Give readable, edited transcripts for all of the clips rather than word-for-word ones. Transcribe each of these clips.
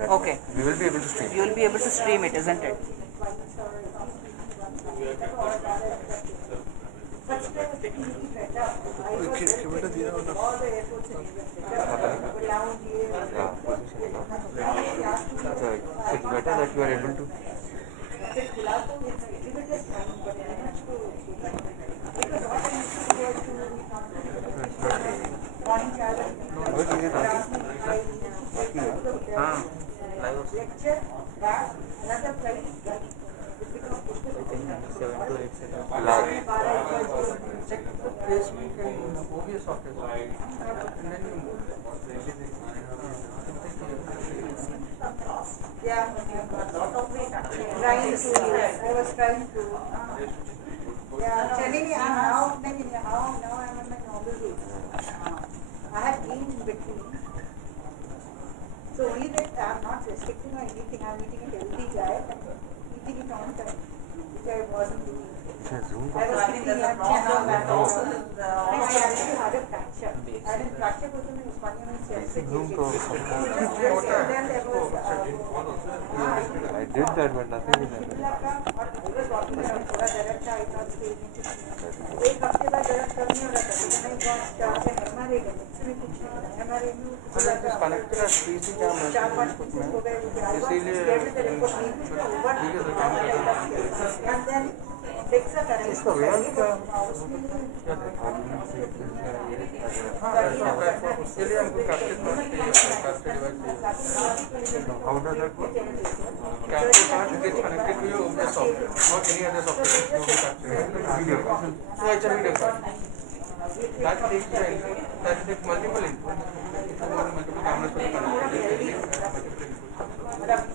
Okay. We will be able to stream. You will be able to stream it, isn't it? It's better that you are able to. So only that I'm not restricting or anything, I'm eating a healthy diet and eating it on time, which I wasn't doing. I was eating lunch and all that also. I actually had a fracture. I had a fracture because my spinal was just and then there was I did that, but nothing is happening. I was walking around थोड़ा दर्द था, I thought कि एक हफ्ते बाद दर्द कम नहीं हो रहा था, then I got MRI गए, उसमें कुछ नहीं था, MRI में कुछ कनेक्टेड है पीसी क्या मैं इसीलिए and then fix a current. इसका वेयर क्या इसलिए हमको capture how does that work capture card gets connected to your open software और एनी अदर सॉफ्टवेयर जो भी capture video so it's a video card that takes multiple inputs multiple cameras will connect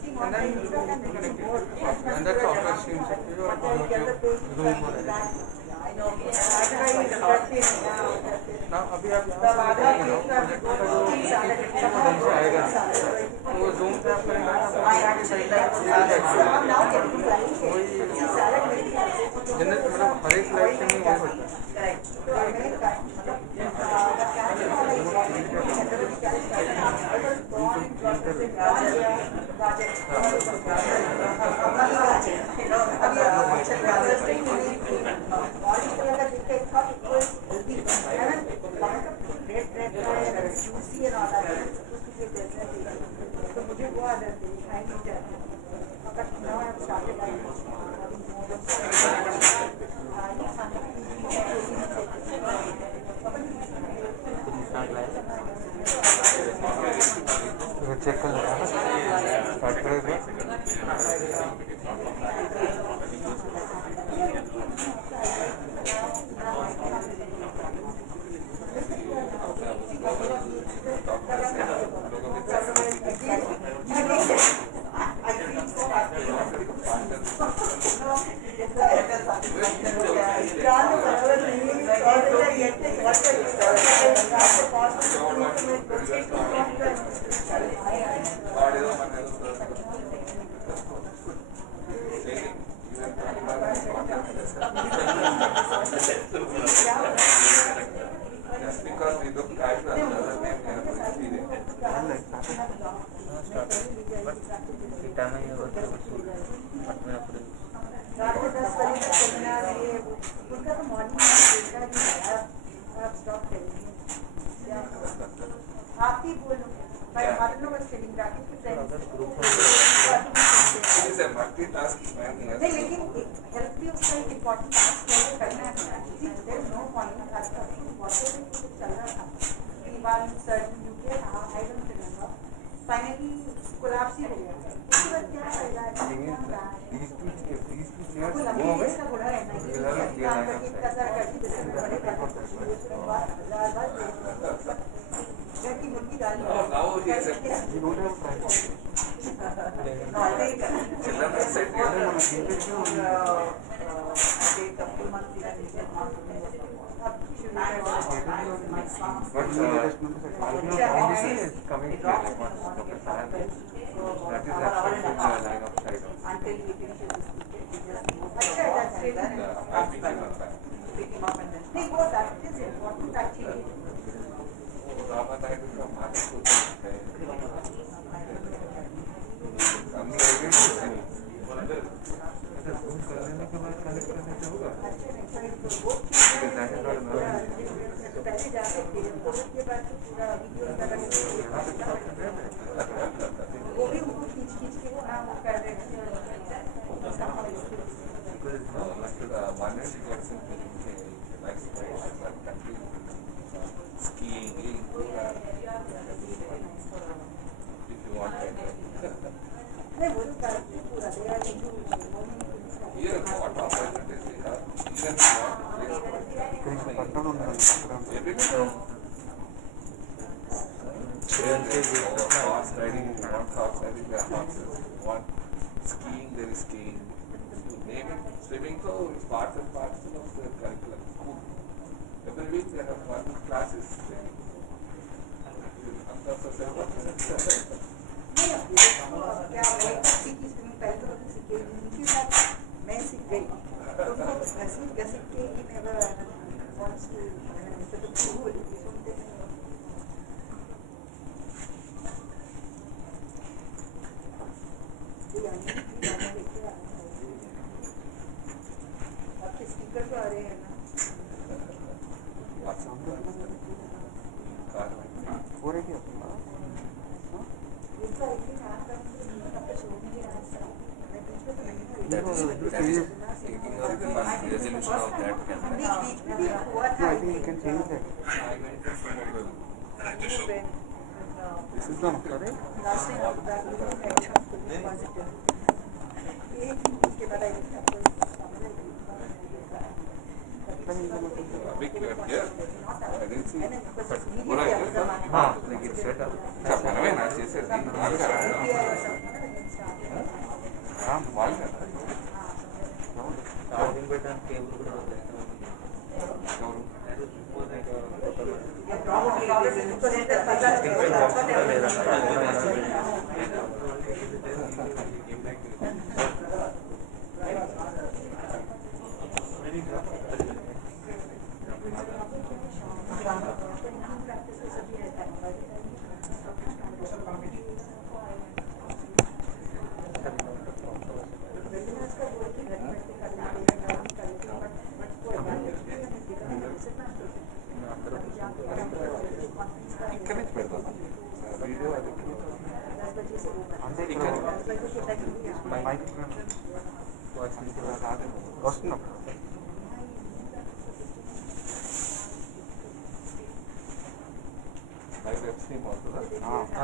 and then you connect it and that software streams it to your YouTube Zoom or anything. Now अभी आप project से आएगा तो Zoom पे आप करेंगे general मतलब हर एक स्लाइड से नहीं हो सकता तो मुझे वो आदत है खाई नहीं जाती but now I've started having check कर लेना स्टार्ट करेगा आप ही बोलो भाई हमारे was telling Rakesh की friend नहीं लेकिन हेल्थ भी उसका एक इम्पोर्टेंट टास्क है करना है देयर इज नो पॉइंट आज तक व्हाटएवर कुछ चल रहा था दीवार सर्जन यूके I don't remember finally collapse ही हो गया उसके बाद क्या करेगा these two chairs वो हमें इसका बड़ा रहना है काम करके कसर करके बिजनेस बड़े कर बार घर की मुर्गी डाल you don't have time but coming here like what Dr. Sahan did. That is absolutely the line of sight until we finish this that's really I'm picking up that pick him up and then see what that is important actually Rama Naidu from Maharashtra पहले जा सकते हैं, Covid के बाद तो पूरा video वो भी उनको खींच खींच के वहाँ वो कर रहे थे। Skiing, if you want to. नहीं वो तो करते पूरा दे आए तो Here, what opportunities we have, even if you want to horse riding, if you want horse riding, there are horses. You want skiing, there is skiing. You name it, swimming, so it's parts and parcel of the curriculum. School. Every week they have one classes. नहीं अब क्या सीखी swimming पहले तो सीखे उनके साथ मैं सीख गई तो उनको ऐसे कह सकते हैं कि never wants to instead of school सुनते नहीं ये आने की गाना लेके आना है आपके स्पीकर तो आ रहे हैं ना हो रही है इसका एक दिन आपका आपका शो में ही आना चाहिए मैं बीच में तो नहीं That is taking a resolution of that camera. बीच में भी हुआ था I think you can change that. I went to Singapore. This is the correct. last time that action could be positive एक उसके बाद आई आपको Big here. I didn't see. पूरा हाँ, like it's set up. अच्छा, मैंने ना चीज़ हाँ, वाल है। चार्जिंग बटन केबल కూడా इकडे పెడతాం వీడియో అది అంతే ఇక్కడ మైక్ వస్తున్నాం లైవ్ వెబ్ స్ట్రీమ్ అవుతుందా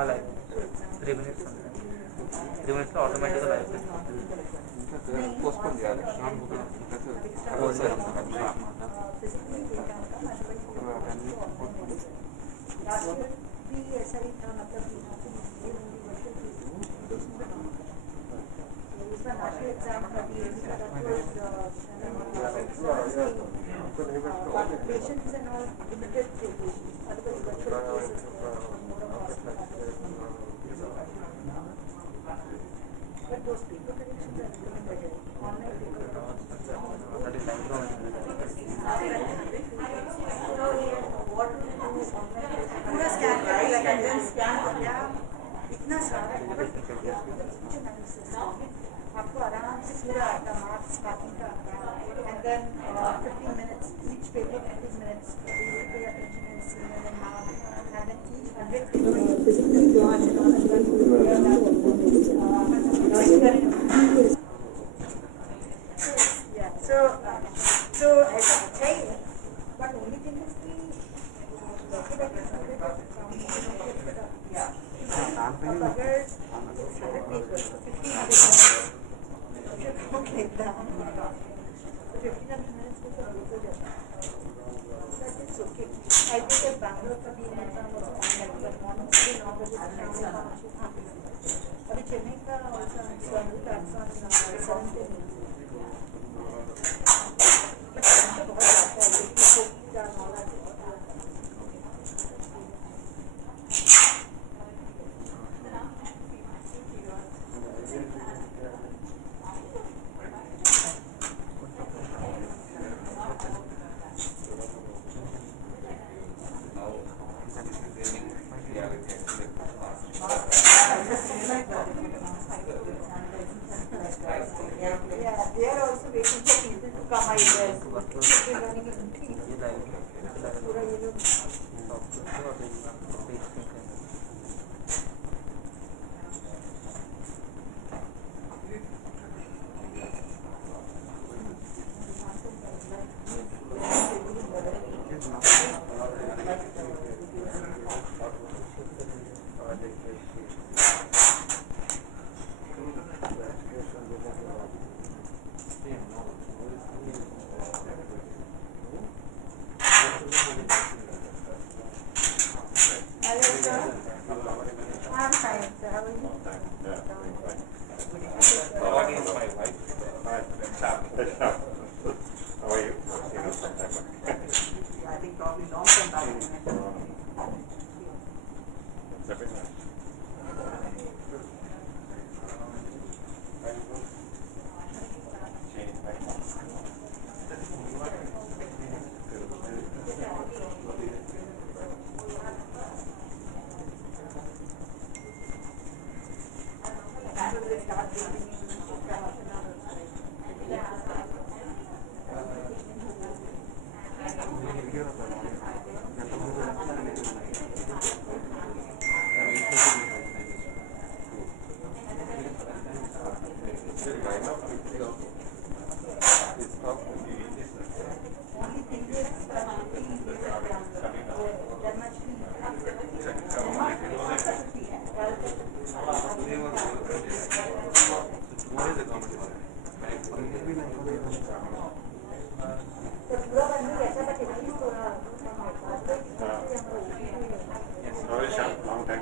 లైవ్ 3 minutes 3 minutes లో ఆటోమేటిక్గా లైవ్ ఇంకా పోస్ట్పోన్ చేయాలి लास्ट ईयर भी ऐसा ही था मतलब यहाँ पे ये मूवी वर्चुअल थी इस बार नेशनल एग्जाम का भी पेशेंट्स एंड ऑल लिमिटेड थे otherwise virtual cases but those paper corrections are recommended online पूरा स्कैन करके कंटेंट स्कैन कर लिया इतना सारा आपको आराम से पूरा आता मार्क्स स्टार्टिंग का आता and then 15 minutes each paper 15 minutes you will pay attention and see and then mark and then each 100 paper physical class and all that so ऐसा अच्छा ही है but only thing is कि अगर 100 papers 1500 minutes को तो हो जाता है that is okay I think that Bangalore का भी exam was online but morning से 9 बजे तक शाम से 5 अभी चेन्नई का also that's on 7th but बहुत आता है because done all that my desk. Workload We're running a meeting. ये लाइव पूरा ये लोग सॉफ्टवेयर और बेस में Hello, sir. I'm fine, sir. How are you? Bhavani is my wife. How are you? I think probably long term back. Very nice. Only thing is, Very sharp, long time.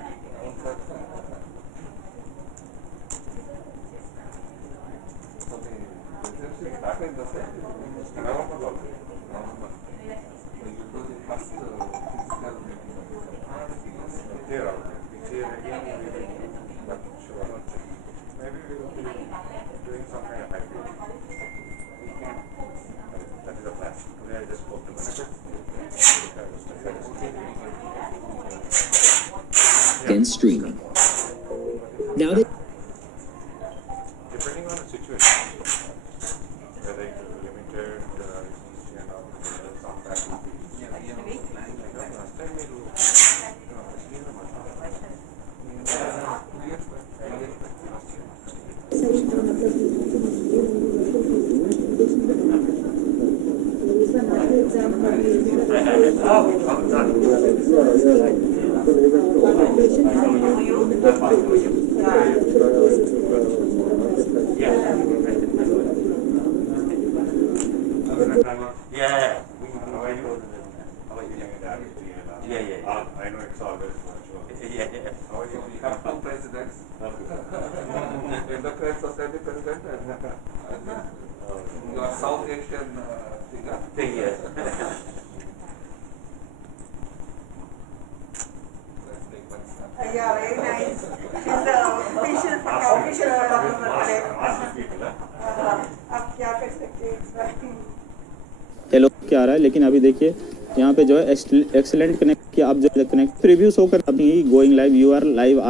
Here, here again, but sure. Maybe we will be doing some kind of hybrid. That is the plan. Today I just spoke to manager. And streaming. Now that Depending on the situation, whether it is limited, easy and all, some that will be. Last time we do. Yeah. How are you? Yeah. I know it's always virtual. Yeah. How are you? We have two presidents. Endocrine Society president and your South Asian figure. Yeah. Let's take one snap. yeah, very nice. She's the official photographer today. अब क्या कर सकते हैं? Hello क्या आ रहा है, लेकिन अभी देखिए यहाँ पे जो है एक्सेलेंट कनेक्ट किया। आप जो कनेक्ट प्रीव्यू शो कर अभी going live, you are live.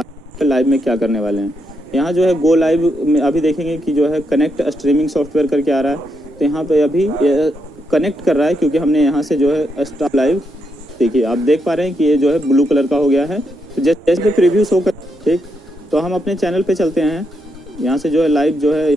Live में क्या करने वाले हैं, यहाँ जो है गो लाइव में अभी देखेंगे कि जो है कनेक्ट स्ट्रीमिंग सॉफ्टवेयर करके आ रहा है। तो यहाँ पे अभी कनेक्ट कर रहा है, क्योंकि हमने यहाँ से जो है स्टार्ट लाइव, देखिए आप देख पा रहे हैं कि ये जो है ब्लू कलर का हो गया है। तो जैसे पे प्रीव्यू शो कर, ठीक, तो हम अपने चैनल पे चलते हैं। यहाँ से जो है लाइव जो है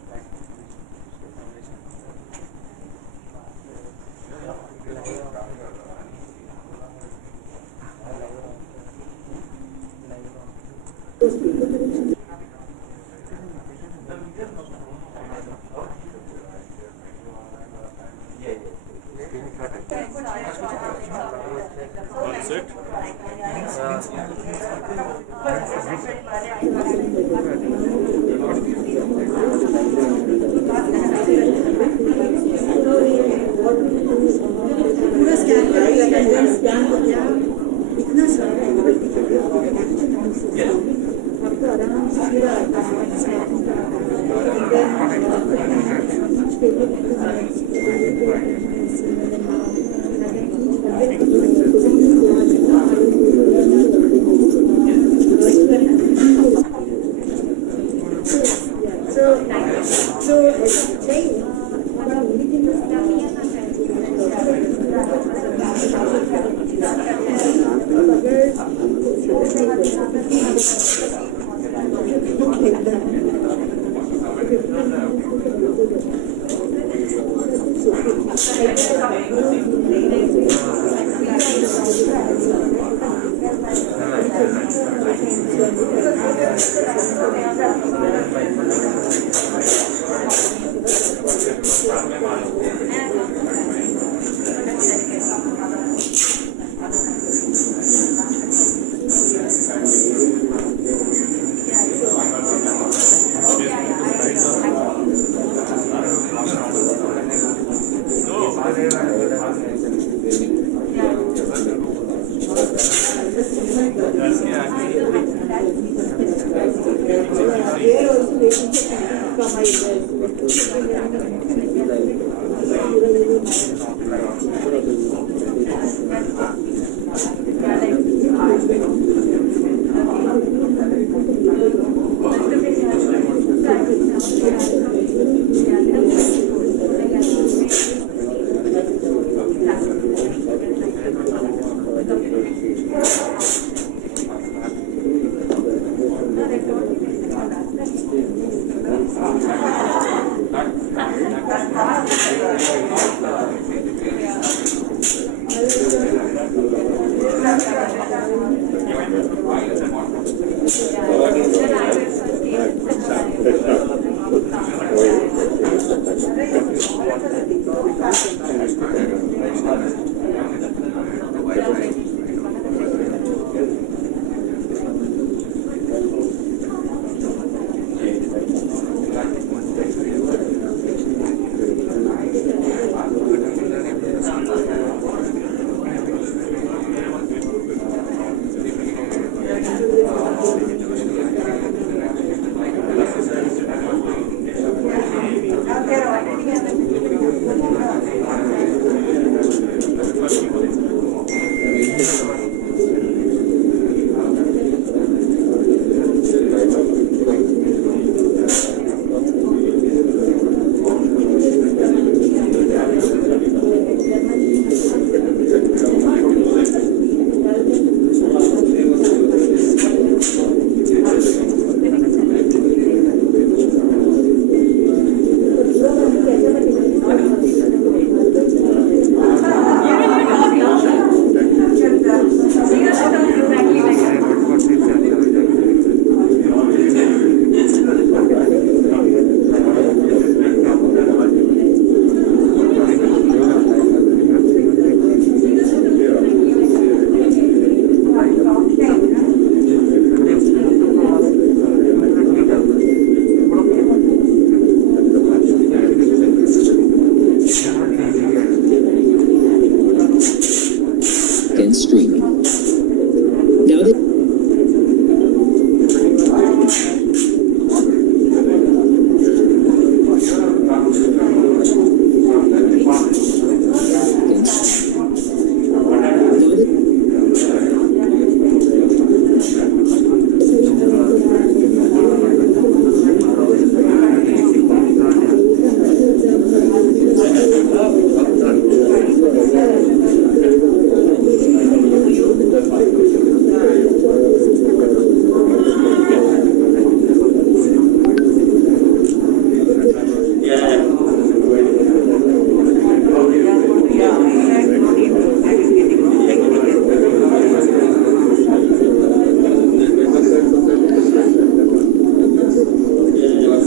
So, the only thing is and streaming. Now that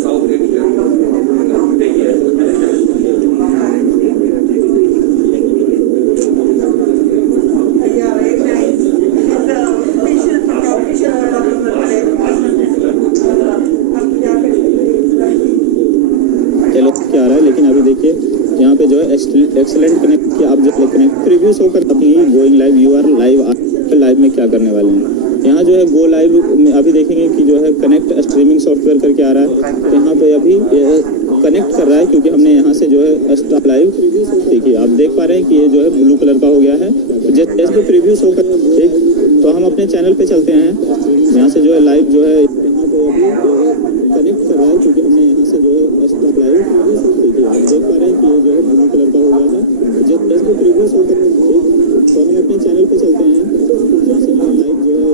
South Indian. Yeah, very nice. It's the official word of the day. हम क्या करेंगे? चलो क्या आ रहा है, लेकिन अभी देखिए यहाँ पे जो है एक्सेलेंट कनेक्ट की आप जो कनेक्ट प्रीव्यू शो कर अपनी going live you are live में क्या करने वाले हैं। यहाँ जो है गो लाइव में अभी देखेंगे कि जो है कनेक्ट स्ट्रीमिंग सॉफ्टवेयर करके आ रहा है, तो यहाँ पे अभी कनेक्ट कर रहा है क्योंकि हमने यहाँ से जो है स्टार लाइव देखिए आप देख पा रहे हैं कि ये जो है ब्लू कलर का हो गया है। तो जैसे प्रीव्यू शो कर ठीक, तो हम अपने चैनल पे चलते हैं। यहाँ से जो है लाइव जो है यहाँ पे अभी कनेक्ट कर रहा है क्योंकि हमने यहाँ से जो है स्टार लाइव देखिए आप देख पा रहे हैं कि ये जो है ब्लू कलर का हो गया है। जैसे प्रीव्यू शो कर ठीक, तो हम अपने चैनल पे चलते हैं। यहाँ से जो है लाइव जो है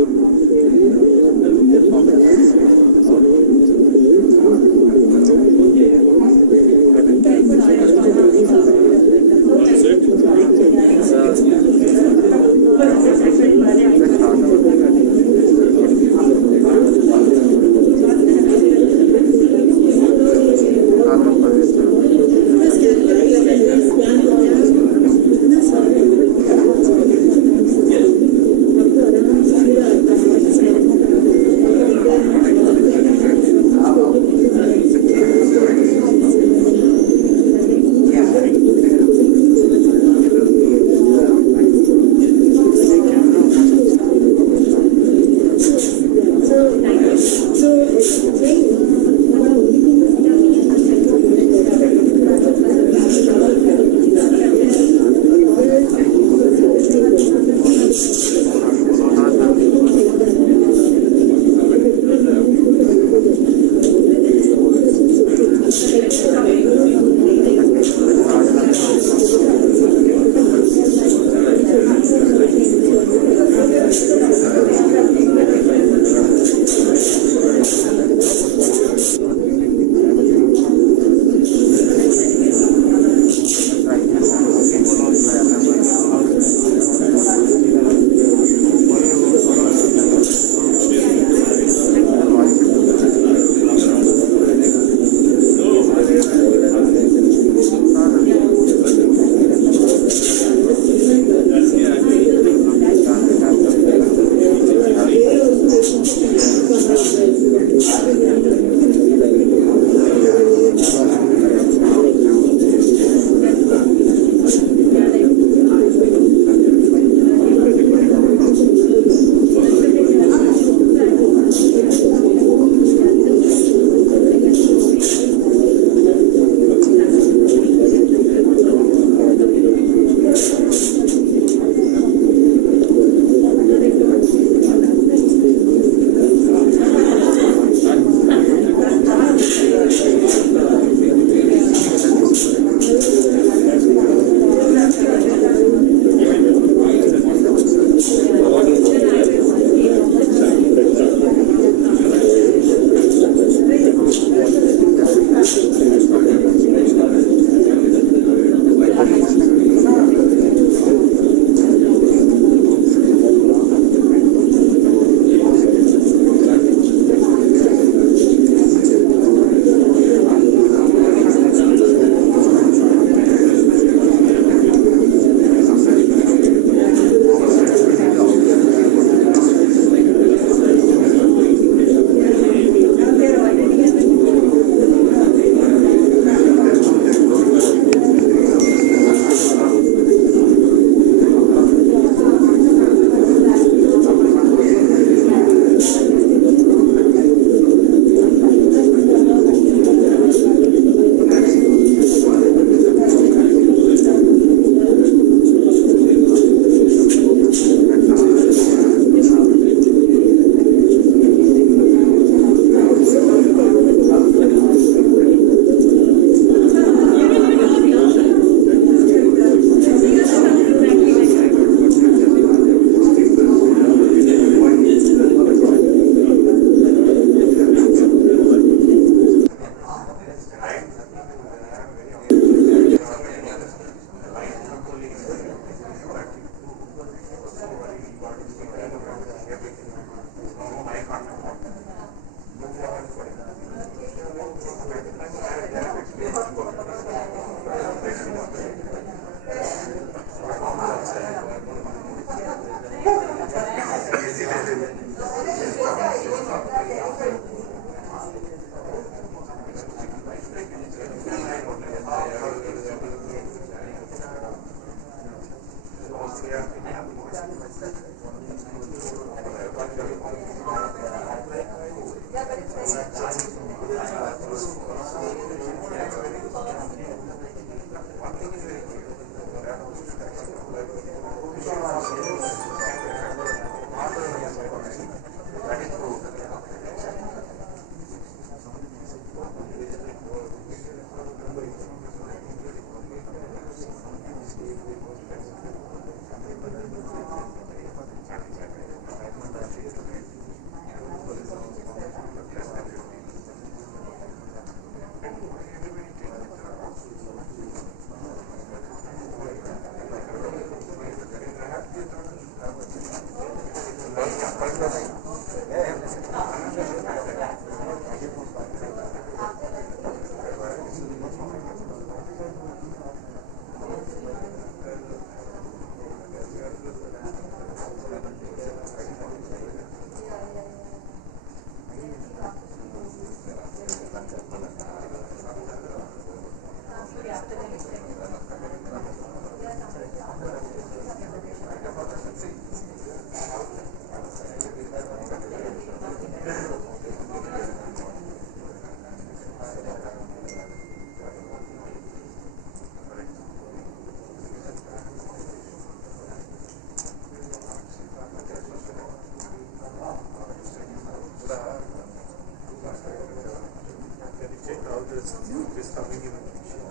This coming in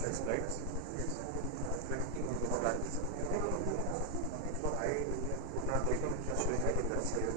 as slides. I could not take it showing like in that here.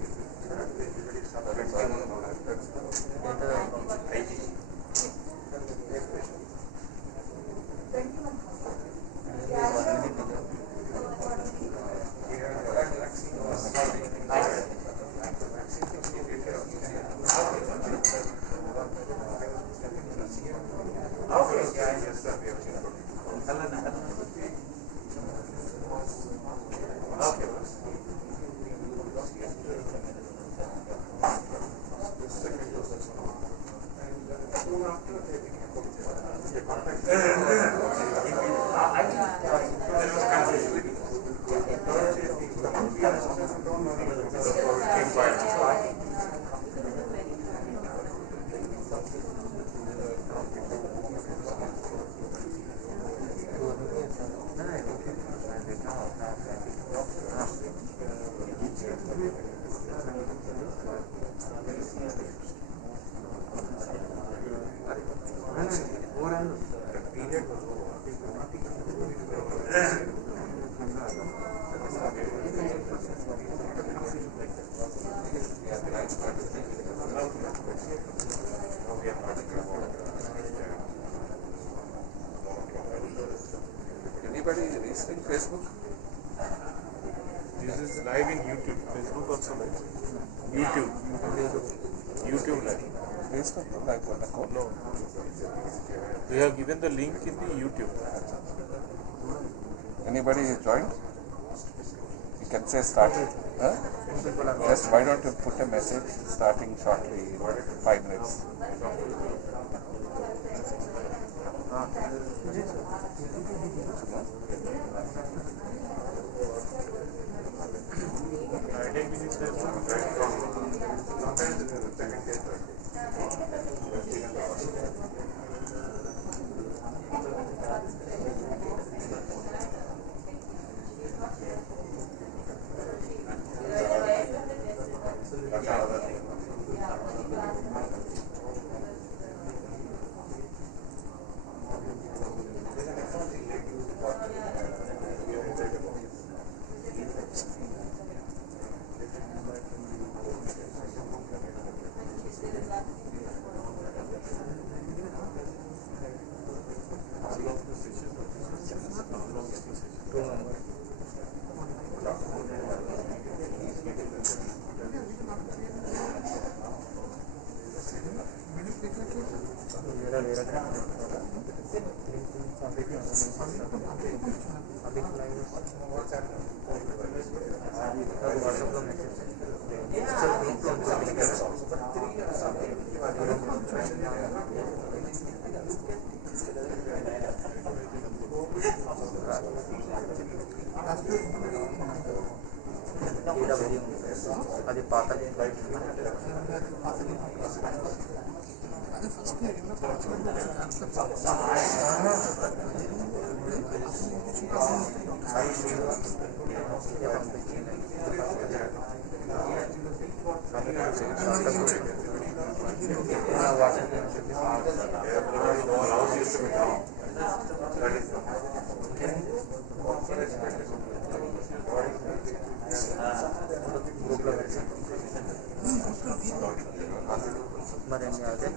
Anybody registering Facebook? This is live in YouTube. Facebook also live. YouTube. YouTube live. Facebook, no? Like one account? No. We have given the link in the YouTube. Anybody joined? You can say start. Huh? Just why don't you put a message starting shortly in 5 minutes? అది పాత మరి అదే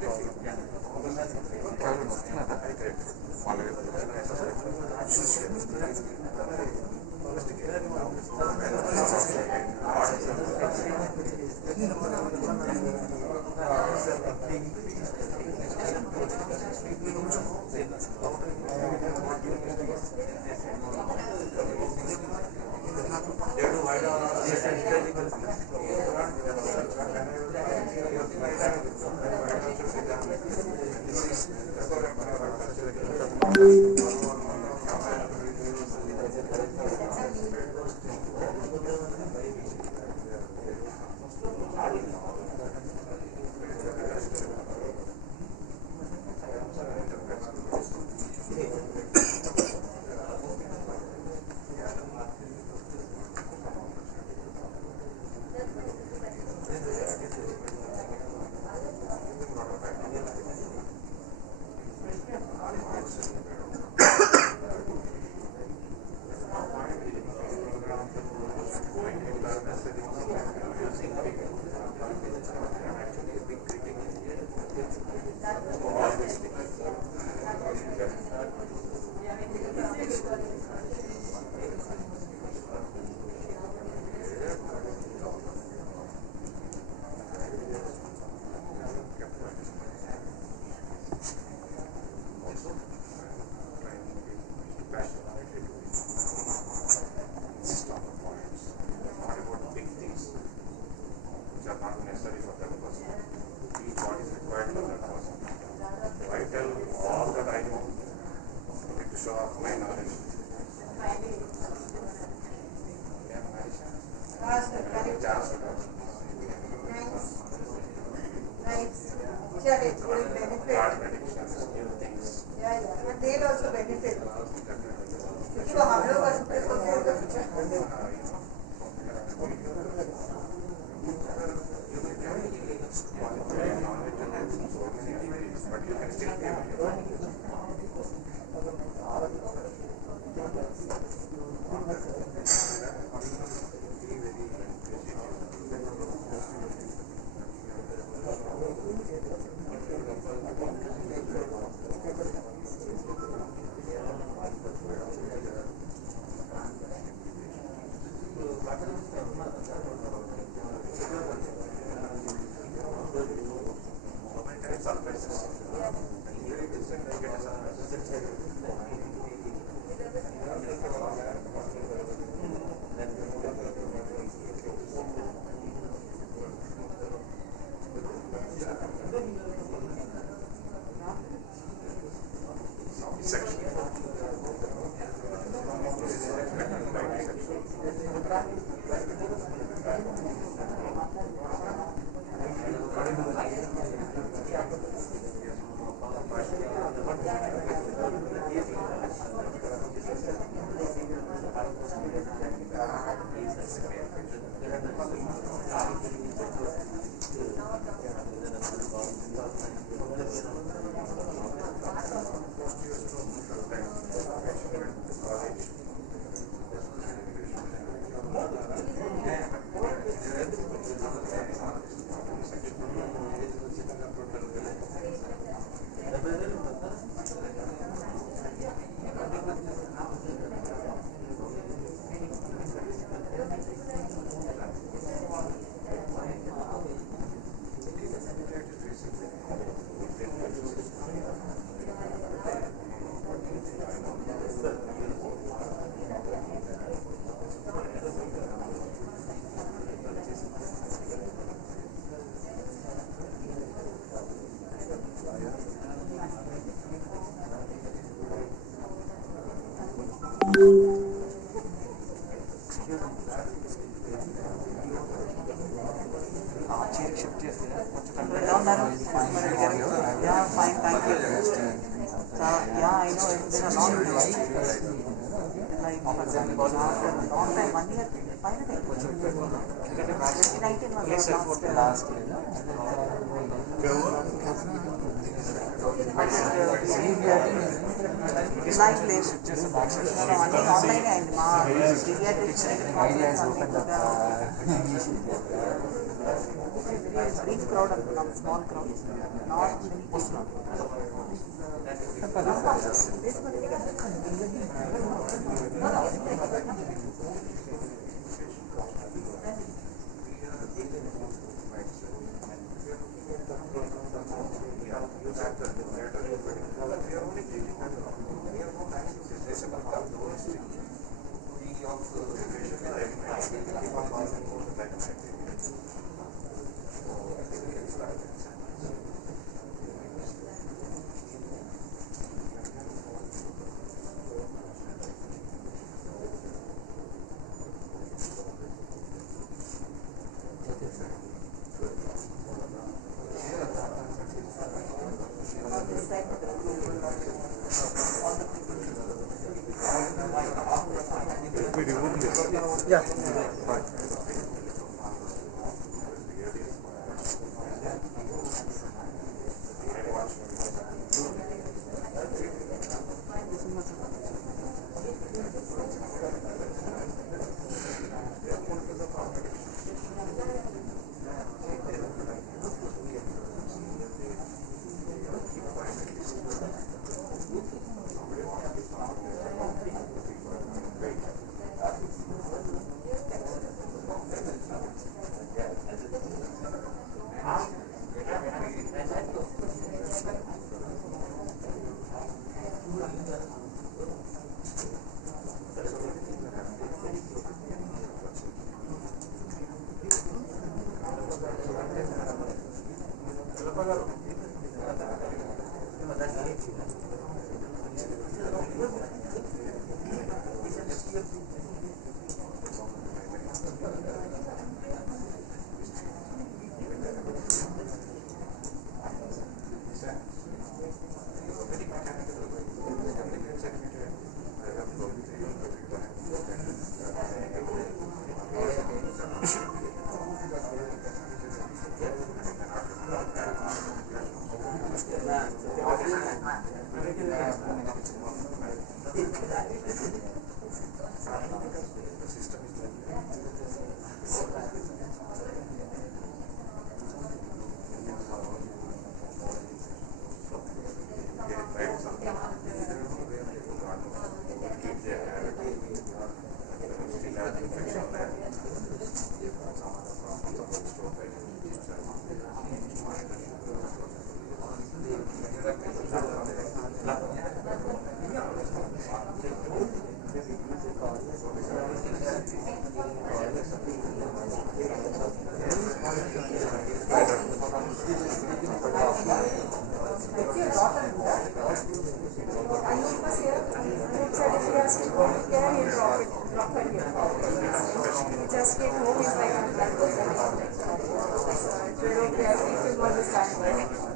ఎలా ఉన్నారు? Yeah, fine, thank you. Yeah, I know it's been a long time. Like after a long time, 1 year, finally. 2019 was our last year. Live place. No, online and pediatrics big crowd and small crowd. Not many people. Yeah. Just came home, he's like, I'm like, okay, I think he was the standby.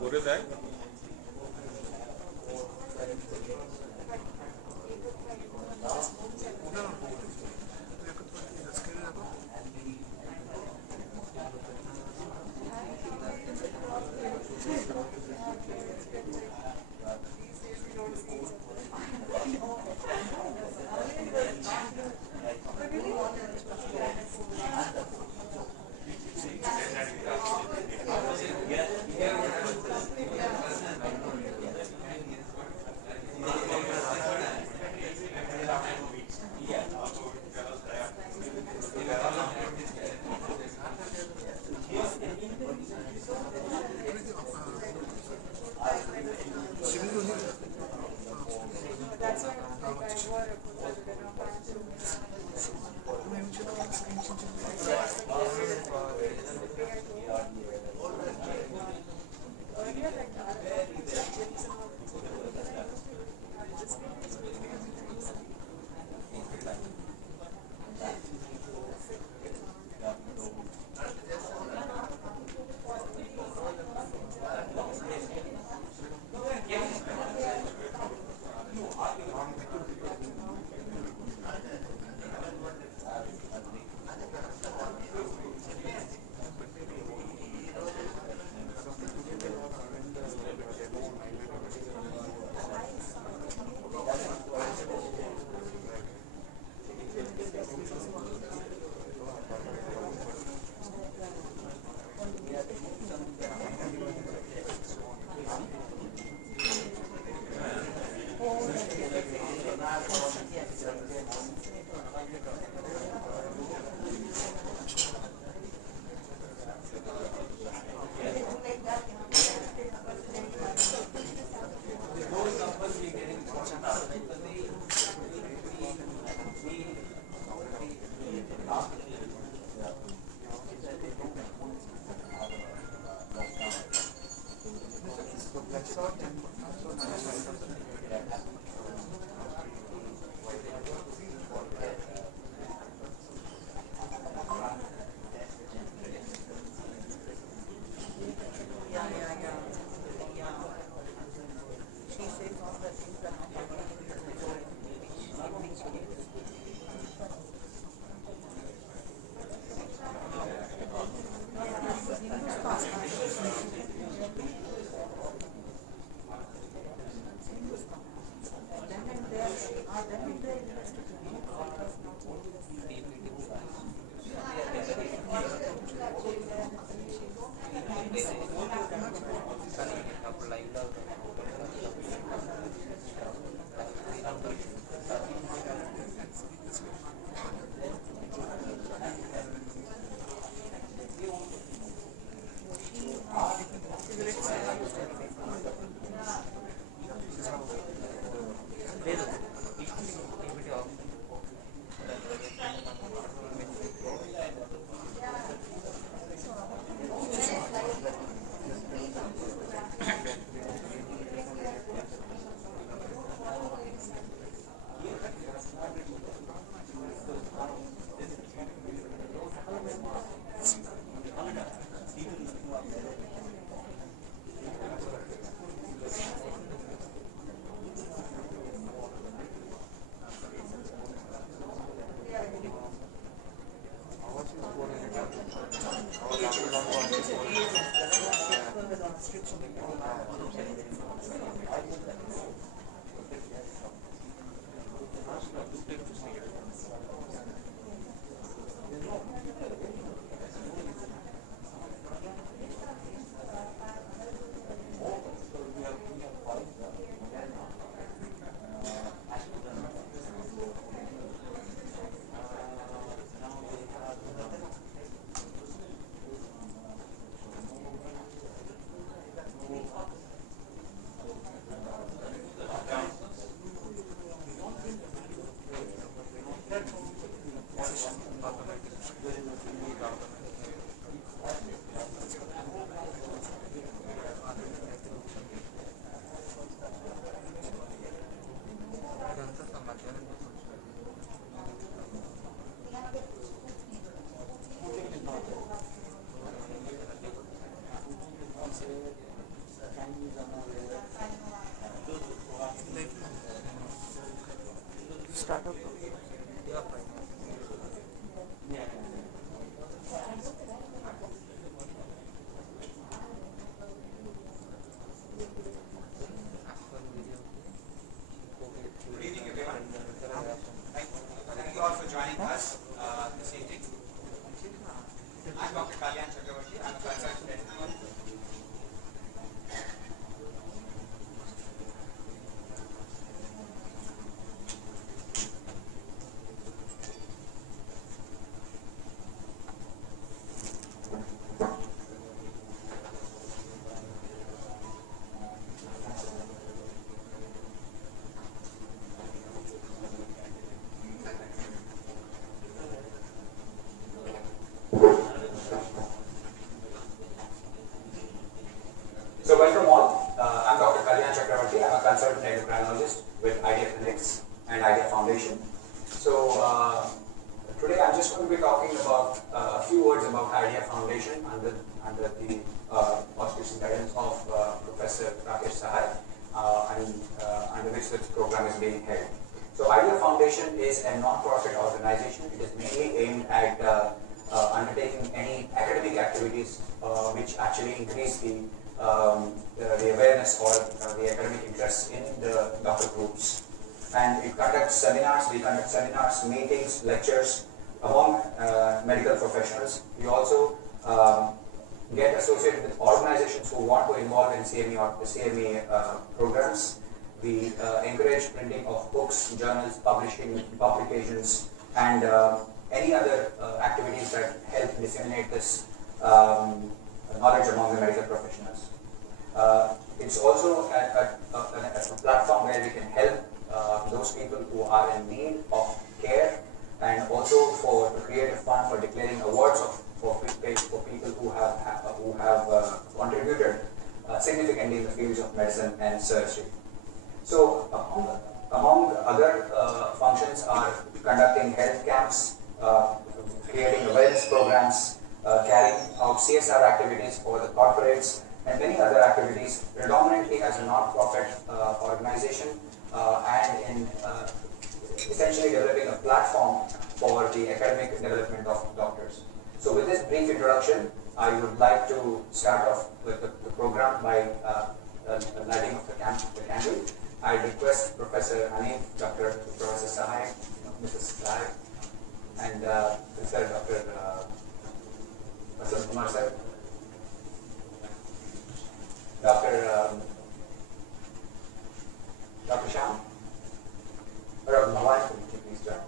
করে দেয় Thank you all for joining us this evening. I'm Dr. Kalyan Chakravarti. I'm a consultant. So welcome all. I'm Dr. Kalyan Chakravarti. I'm a consultant endocrinologist with Idea Clinics and Idea Foundation. So today I'm just going to be talking about a few words about Idea Foundation under the auspicious guidance of Professor Rakesh Sahai, and under which this program is being held. So Idea Foundation is a non-profit organization. It is mainly aimed at undertaking any academic activities which actually increase the awareness or the academic interest in the doctor groups. And it conducts seminars, meetings, lectures among medical professionals. We also get associated with organizations who want to involve in CME programs. We encourage printing of books, journals, publications, and any other activities that help disseminate this knowledge among the medical professionals. It's also a platform where we can help those people who are in need of care, and also to create a fund for declaring awards for people who have contributed significantly in the fields of medicine and surgery. So among other functions are conducting health camps, creating awareness programs, carrying out CSR activities for the corporates, and many other activities, predominantly as a non-profit organization, and in essentially developing a platform for the academic development of doctors. So with this brief introduction, I would like to start off with the program by lighting of the candle. I request Professor Hanif, Professor Sahai, Mrs. Sahai, and Sir Dr. Vasant Kumar sir, Dr. Sham, or Dr. Bhawan, please join.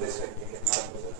This way, you can help with it.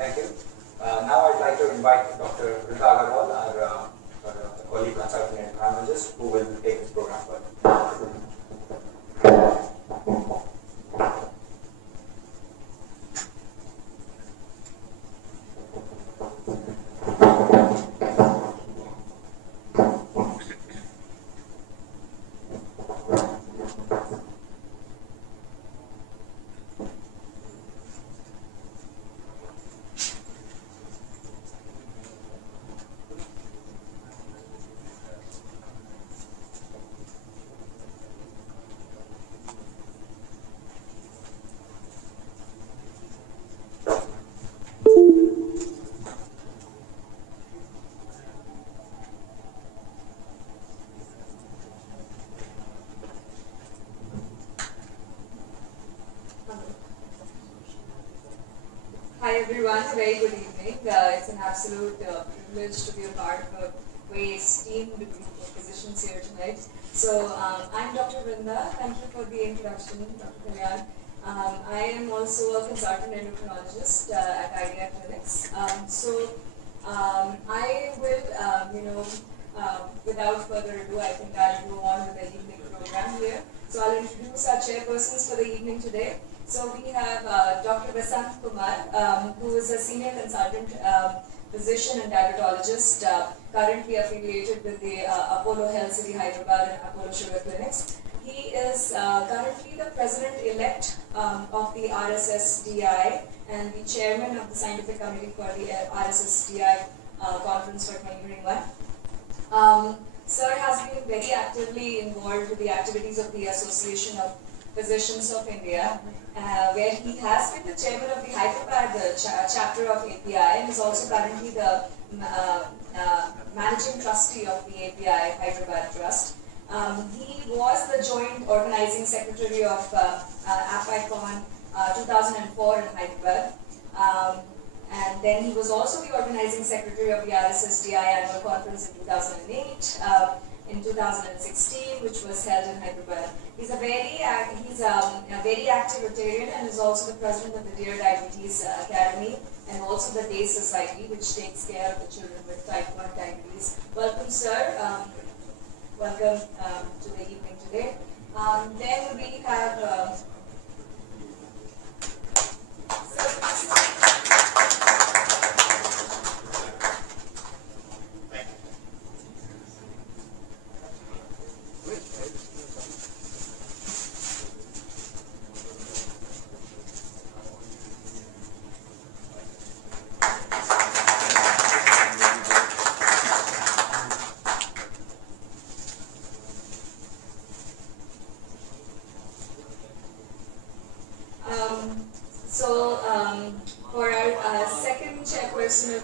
Thank you. Now I'd like to invite Dr. Rinda Agarwal, our colleague consultant endocrinologist, who will take this program further. Hi everyone, a very good evening. It's an absolute privilege to be a part of a very esteemed group of physicians here tonight. So I'm Dr. Rinda. Thank you for the introduction, Dr. Kalyan. I am also a consultant endocrinologist at IDEA Clinics. I will, without further ado, I think I'll go on with the evening program here. So I'll introduce our chairpersons for the evening today. So we have Dr. Vasant Kumar, who is a senior consultant physician and diabetologist, currently affiliated with the Apollo Health City Hyderabad and Apollo Sugar Clinics. He is currently the president-elect of the RSSDI and the chairman of the scientific committee for the RSSDI conference for 2021. Sir has been very actively involved with the activities of the Association of Physicians of India, where he has been the chairman of the Hyderabad chapter of API and is also currently the managing trustee of the API Hyderabad Trust. He was the joint organizing secretary of APICON 2004 in Hyderabad. And then he was also the organizing secretary of the RSSDI annual conference in 2008, in 2016, which was held in Hyderabad. He's a very active Rotarian and is also the president of the Dear Diabetes Academy and also the Day Society, which takes care of the children with type 1 diabetes. Welcome, sir. Welcome to the evening today. Then we have for our second chairperson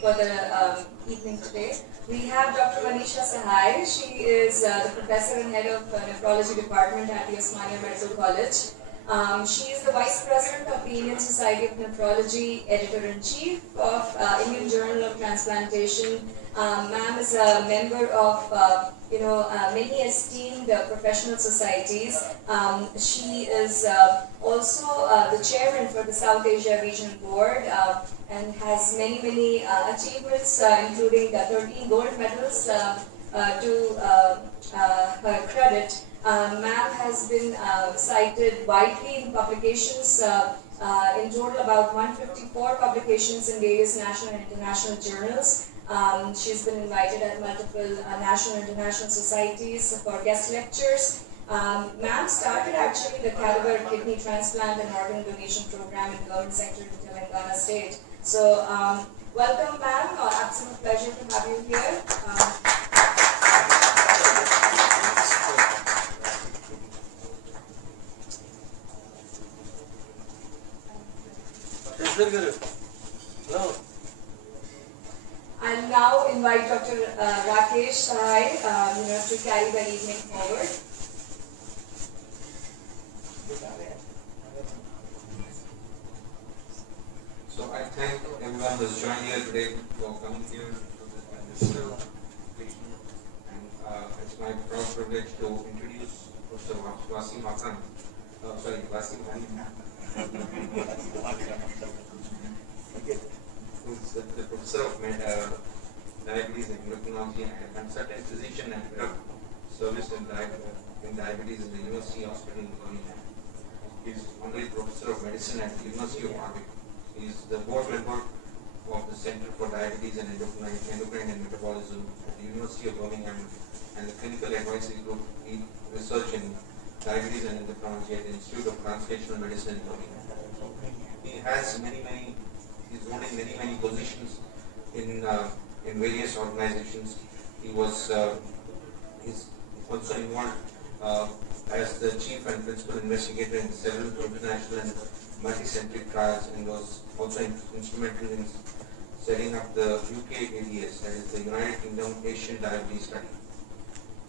for the evening today, we have Dr. Manisha Sahai. She is the professor and head of nephrology department at the Osmania Medical College. She is the vice president of the Indian Society of Nephrology, editor-in-chief of Indian Journal of Transplantation. Ma'am is a member of many esteemed professional societies. She is also the chairman for the South Asia Regional Board and has many achievements, including 13 gold medals to her credit. Ma'am has been cited widely in publications, in total about 154 publications in various national and international journals. She's been invited at multiple national and international societies for guest lectures. Ma'am started actually the cadaver kidney transplant and organ donation program in the government sector in Telangana state. So welcome, ma'am. Absolute pleasure to have you here. Hello. I'll now invite Dr. Rakesh Sahai to carry the evening forward. So I thank everyone who's joined here today for coming here to this occasion. And it's my proud privilege to introduce Professor Wasim Hassan. Wasim Hani. Endocrinology and a consultant physician and drug service in diabetes in the University Hospital in Birmingham. He is honorary professor of medicine at the University of Warwick. He is the board member of the Center for Diabetes and Endocrine and Metabolism at the University of Birmingham and the Clinical Advisory Group in Research in Diabetes and Endocrinology at the Institute of Translational Medicine in Birmingham. He has he's holding many positions in various organizations. He was is also involved as the chief and principal investigator in several international and multi-centric trials, and was also instrumental in setting up the UK ADS, that is the United Kingdom Asian Diabetes Study.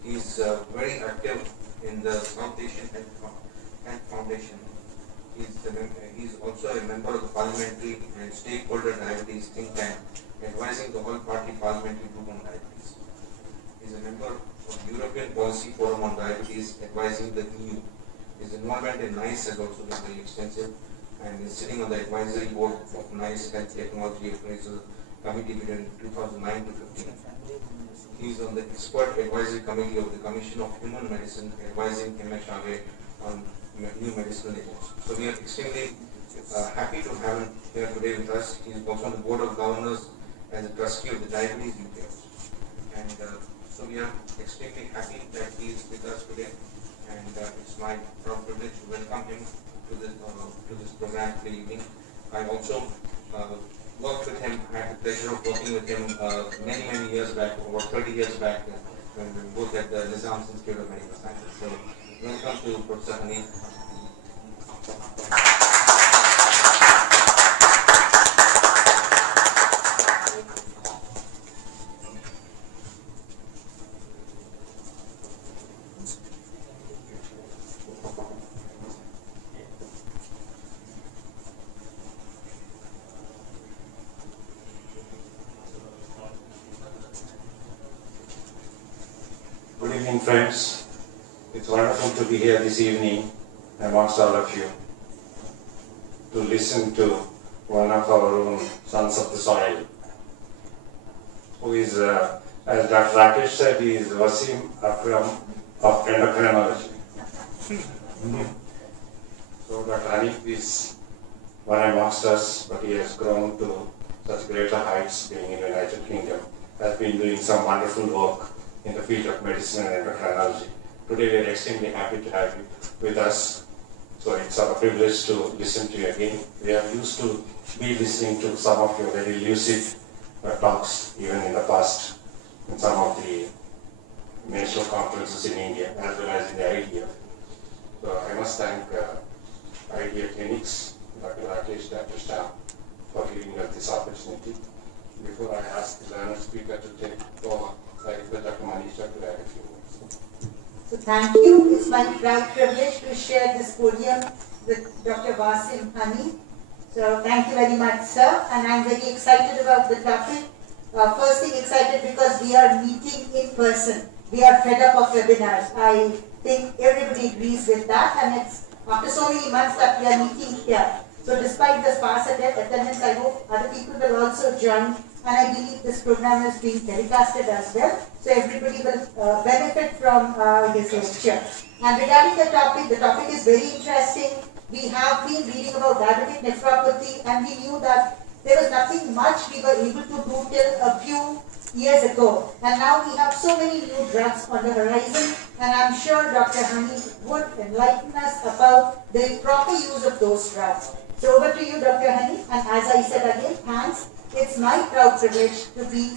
He is very active in the South Asian Health Foundation. He is also a member of the Parliamentary and Stakeholder Diabetes think tank, advising the All-Party Parliamentary Group on Diabetes. He is a member of the European Policy Forum on Diabetes, advising the EU. His involvement in NICE has also been very extensive, and is sitting on the advisory board of NICE Health Technology Appraisal Committee between 2009 to 15. He is on the expert advisory committee of the Commission of Human Medicine, advising MHRA on new medicinal agents. So we are extremely happy to have him here today with us. He is also on the board of governors as a trustee of the Diabetes UK. And so we are extremely happy that he is with us today. And it's my proud privilege to welcome him to this program today evening. I also worked with him, I had the pleasure of working with him many years back, over 30 years back, when we were both at the Nizam Institute of Medical Sciences. So welcome to Professor Hanif. Good evening, friends. It's wonderful to be here this evening amongst all of you to listen to one of our own sons of the soil, who is, as Dr. Rakesh said, he is Wasim Akram of endocrinology. So Dr. Hanif is one amongst us, but he has grown to such greater heights being in the United Kingdom, has been doing some wonderful work in the field of medicine and endocrinology. Today we are extremely happy to have you with us. So it's our privilege to listen to you again. We are used to be listening to some of your very lucid talks, even in the past, in some of the menstrual conferences in India, as well as in the IDEA. So I must thank IDEA Clinics, Dr. Rakesh, Dr. Shah, for giving us this opportunity. Before I ask the learned speaker to take over, I request Dr. Manisha to add a few words. So thank you. It's my proud privilege to share this podium with Dr. Wasim Hanif. So thank you very much, sir. And I'm very excited about the topic. First thing, excited because we are meeting in person. We are fed up of webinars. I think everybody agrees with that. And it's after so many months that we are meeting here. So despite the sparse attendance, I hope other people will also join. And I believe this program is being telecasted as well. So everybody will benefit from his lecture. And regarding the topic is very interesting. We have been reading about diabetic nephropathy, and we knew that there was nothing much we were able to do till a few years ago. And now we have so many new drugs on the horizon, and I'm sure Dr. Hanif would enlighten us about the proper use of those drugs. So over to you, Dr. Hanif, and as I said again, thanks. It's my proud privilege to be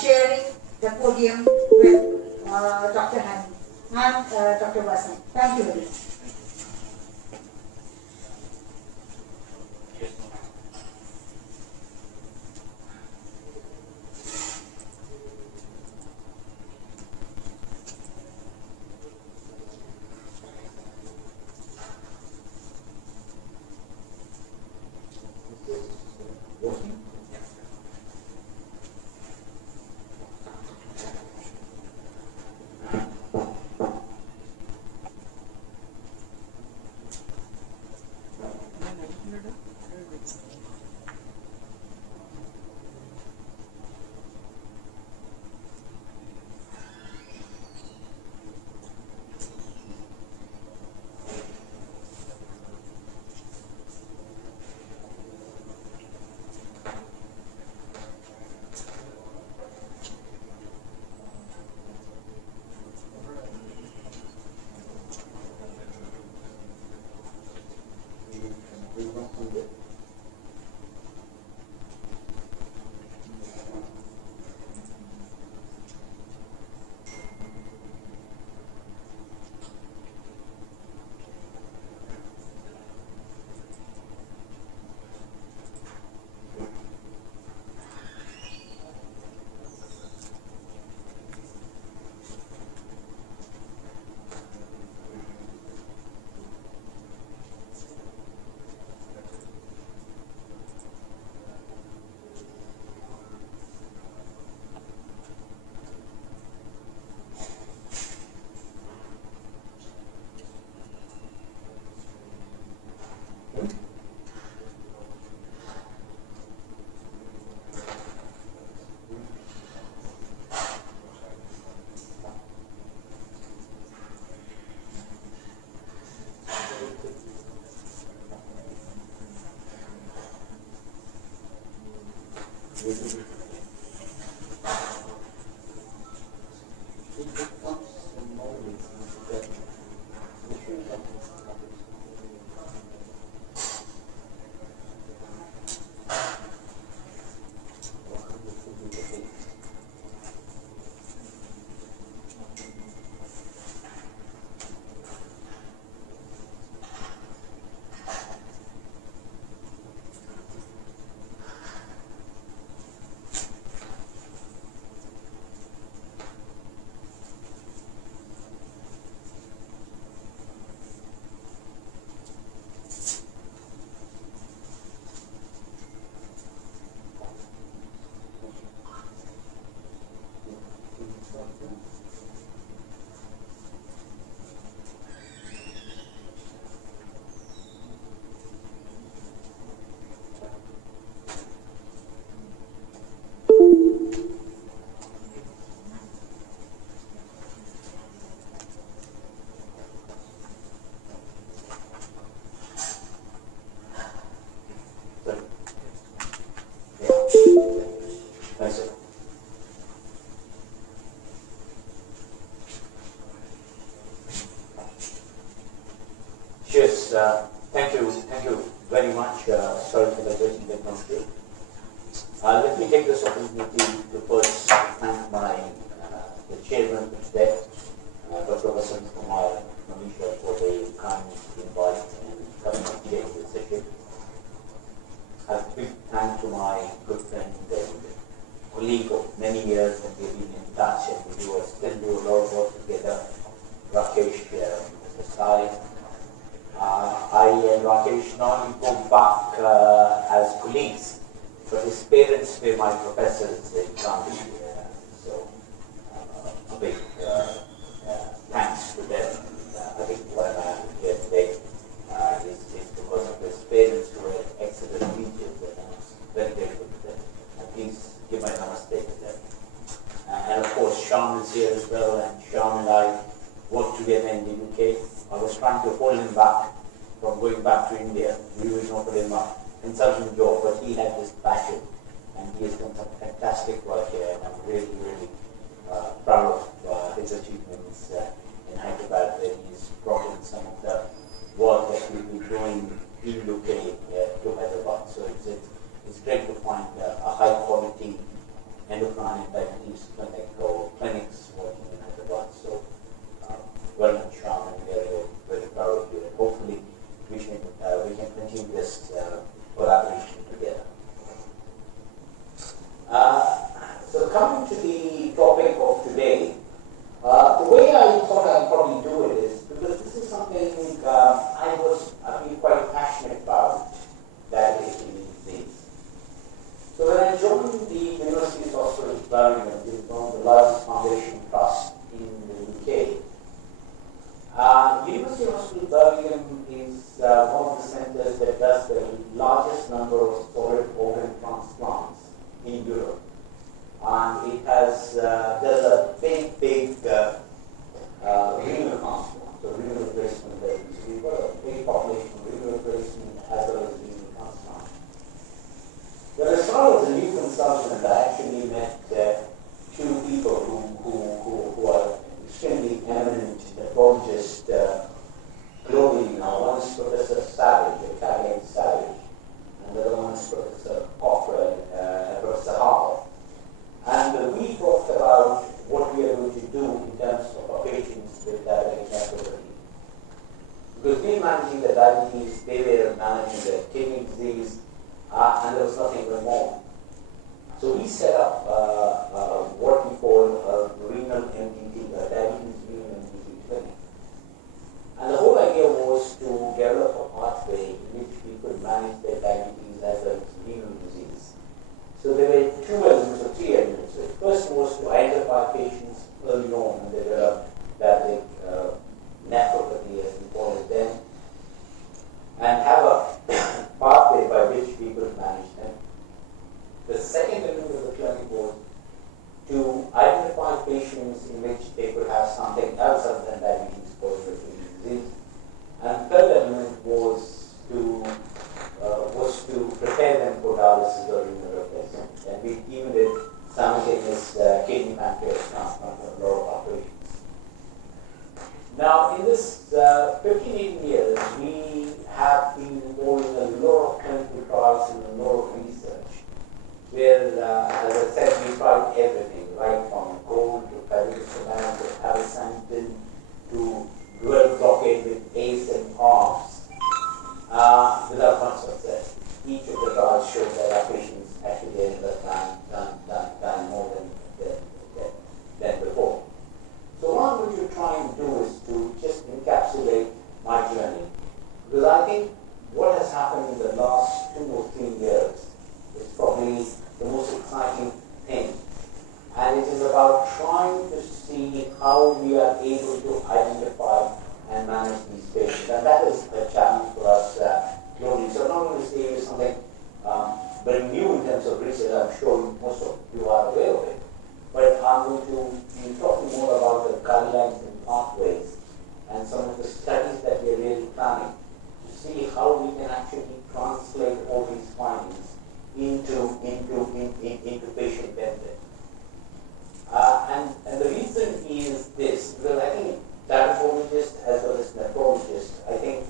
sharing the podium with Dr. Hanif and Dr. Wasim. Thank you very much. Thanks, sir. Cheers. Thank you very much. Sorry for the question that comes through. Let me take this opportunity to first thank the chairman for today, Dr. Vasant Kumar Manisha, for the kind invite and coming up today to the session. A big thank to my good friend and colleague of many years, and we've been in touch and we still do a lot of work together, Rakesh Desai. I and Rakesh not only go back as colleagues, but his parents were my professors in Gandhi. So a big thanks to them. I think why I am here today is because of his parents who were excellent teachers, and I'm very grateful to them. And please give my namaste to them. And of course, Shyam is here as well, and Shyam and I worked together in the UK. I was trying to hold him back from going back to India. We were offered him a consultant job, but he had this passion, and he has done some fantastic work here, and I'm really, really proud of his achievements in Hyderabad, where he's brought in some of the work that we've been doing in UK to Hyderabad. So it's great to find a high quality endocrine and diabetes clinics working in Hyderabad. So well done, Shyam, and we are very proud of you. And hopefully we can continue this collaboration together. So coming to the topic of today, the way I thought I'd probably do it is because this is something I've been quite passionate about, diabetes disease. So when I joined the University Hospital of Birmingham, which is one of the largest foundation trusts in the UK, University Hospital Birmingham is one of the centers that does the largest number of solid organ transplants in Europe. And it has, there's a big renal transplant, so renal replacement there. So we've got a big population of renal replacement as well as renal transplant. But as far as a new consultant, I actually met two people who are extremely eminent nephrologists globally now. One is Professor Savage, Caroline Savage, and the other one is Professor Cochrane, Professor Harper. And we talked about what we are going to do in terms of our patients with diabetic nephropathy. Because we managing the diabetes, they were managing the kidney disease, and there was nothing going on. So we set up what we call a renal MDT, a diabetes renal MDT clinic. And the whole idea was to develop a pathway in which we could manage their diabetes as well as renal disease. So there were two elements or three elements. The first was to identify patients early on when they develop diabetic nephropathy, as we call it then, and have a pathway by which we could manage them. The second element of the clinic was to identify patients in which they could have something else other than diabetes caused by kidney disease. And third element was to prepare them for dialysis or renal replacement. neuro research, where, as I said, we tried everything, right from gold to pyrrolizumab to parasantin to dual blockade with ACE and ARBs, without much success. Each of the trials showed that our patients actually ended up dying more than before. So what I'm going to try and do is to just encapsulate my journey, because I think what has happened in the last 2 or 3 years is probably the most exciting thing, and it is about trying to see how we are able to identify and manage these patients, and that is a challenge for us globally. So I'm not going to say something very new in terms of research. I'm sure most of you are aware of it, but I'm going to be talking more about the guidelines and pathways and some of the studies that we are really planning to see how we can actually translate all these findings into patient benefit. And the reason is this, because I think dermatologists as well as nephrologists, I think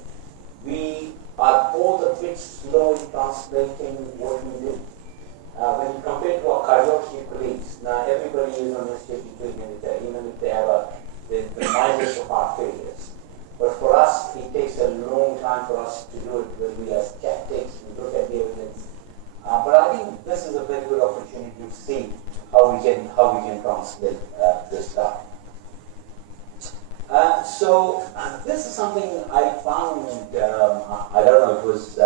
we are both a bit slow in translating what we do. When you compare to our cardiology colleagues, now everybody is on SGLT2 inhibitor, even if they have the mildest of heart failures. But for us, it takes a long time for us to do it because we are skeptics, we look at the evidence. But I think this is a very good opportunity to see how we can translate this stuff. So this is something I found, I don't know, it was,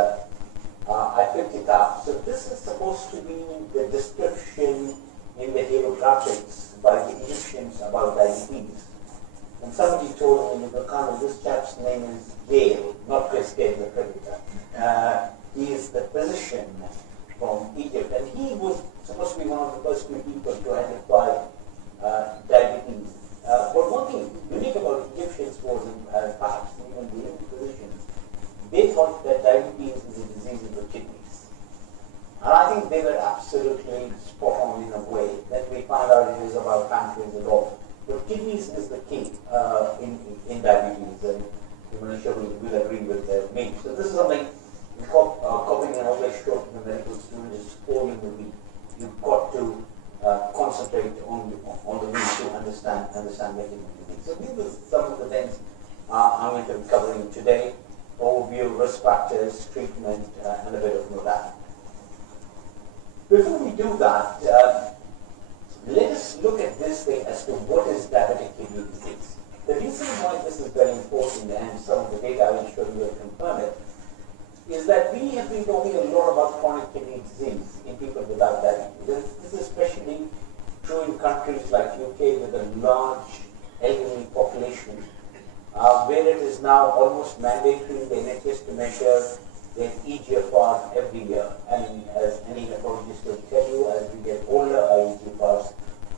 I picked it up. So this is supposed to be the description in the hieroglyphics by the Egyptians about diabetes. And somebody told me, this chap's name is Gale, not Chris Gale, the cricketer. He is the physician from Egypt, and he was supposed to be one of the first few people to identify diabetes. But one thing unique about Egyptians was, and perhaps even the Indian physicians, they thought that diabetes is a disease of the kidneys. And I think they were absolutely spot on in a way. Then we found out it is about pancreas and all. But kidneys is the key in diabetes, and Manisha will agree with me. So this is something copying and always show to the medical student is 4 in the week. You've got to concentrate on the week to understand the kidney disease. So these are some of the things I'm going to be covering today: overview, risk factors, treatment, and a bit of modality. Before we do that, let us look at this thing as to what is diabetic kidney disease. The reason why this is very important, and some of the data I will show you will confirm it, is that we have been talking a lot about chronic kidney disease in people without diabetes. This is especially true in countries like UK with a large elderly population, where it is now almost mandatory in the NHS to measure their EGFR every year. And as any nephrologist will tell you, as we get older, our EGFRs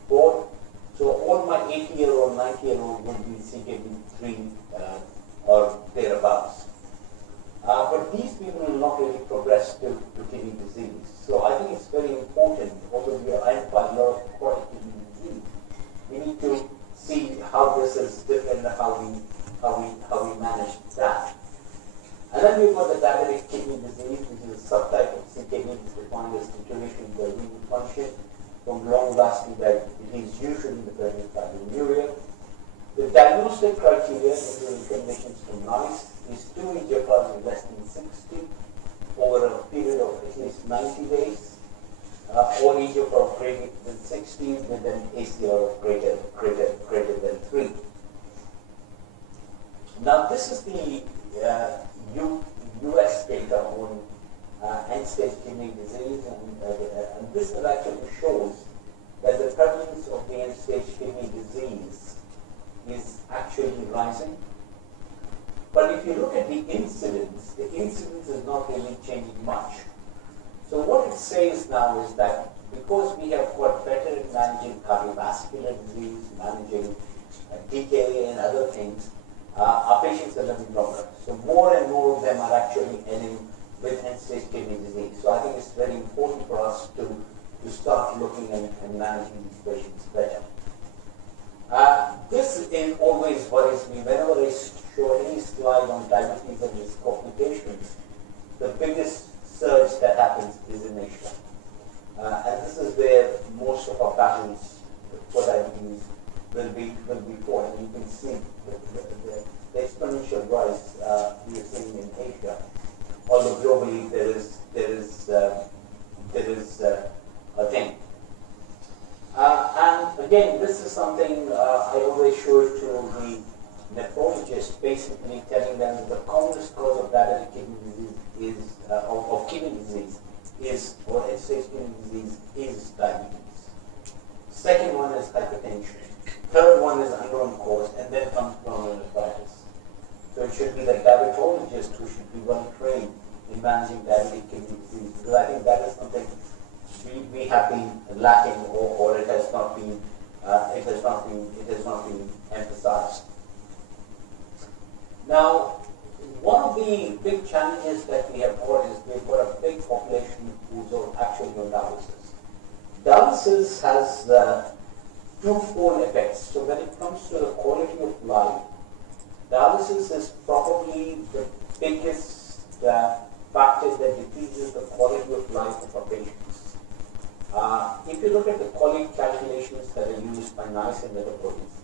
fall. So all my 80-year-old, 90-year-old will be CKD3 or thereabouts. But these people will not really progress to kidney disease. So I think it's very important, although we identify a lot of chronic kidney disease, we need to see how this is different and how we manage that. And then we've got the diabetic kidney disease, which is a subtype of CKD, which is defined as deterioration in the renal function from long-lasting diabetes, usually the presence of albuminuria. The diagnostic criteria, including recommendations from NICE, is 2 EGFRs less than 60 over a period of at least 90 days, or EGFR greater than 60 with an ACR of greater than 3. Now this is the US data on end-stage kidney disease, and this actually shows that the prevalence of the end-stage kidney disease is actually rising. But if you look at the incidence is not really changing much. So what it says now is that because we have got better at managing cardiovascular disease, managing decay and other things, our patients are living longer. So more and more of them are actually ending with end-stage kidney disease. So I think it's very important for us to start looking and managing these patients better. This always worries me. Whenever I show any slide on diabetes and its complications, the biggest surge that happens is in Asia. And this is where most of our battles for diabetes will be fought. And you can see the exponential rise we are seeing in Asia. Although globally there is a thing. And again, this is something I always show to the nephrologist, basically telling them that the commonest cause of diabetic kidney disease is, of kidney disease is, or end-stage kidney disease is diabetes. Second one is hypertension. Third one is unknown cause, and then comes glomerulonephritis. So it should be the diabetologist who should be well trained in managing diabetic kidney disease, because I think that is something we have been lacking, or it has not been emphasized. Now, one of the big challenges that we have got is we've got a big population who's actually on dialysis. Dialysis has twofold effects. So when it comes to the quality of life, dialysis is probably the biggest factor that decreases the quality of life of our patients. If you look at the quality calculations that are used by NICE and other bodies,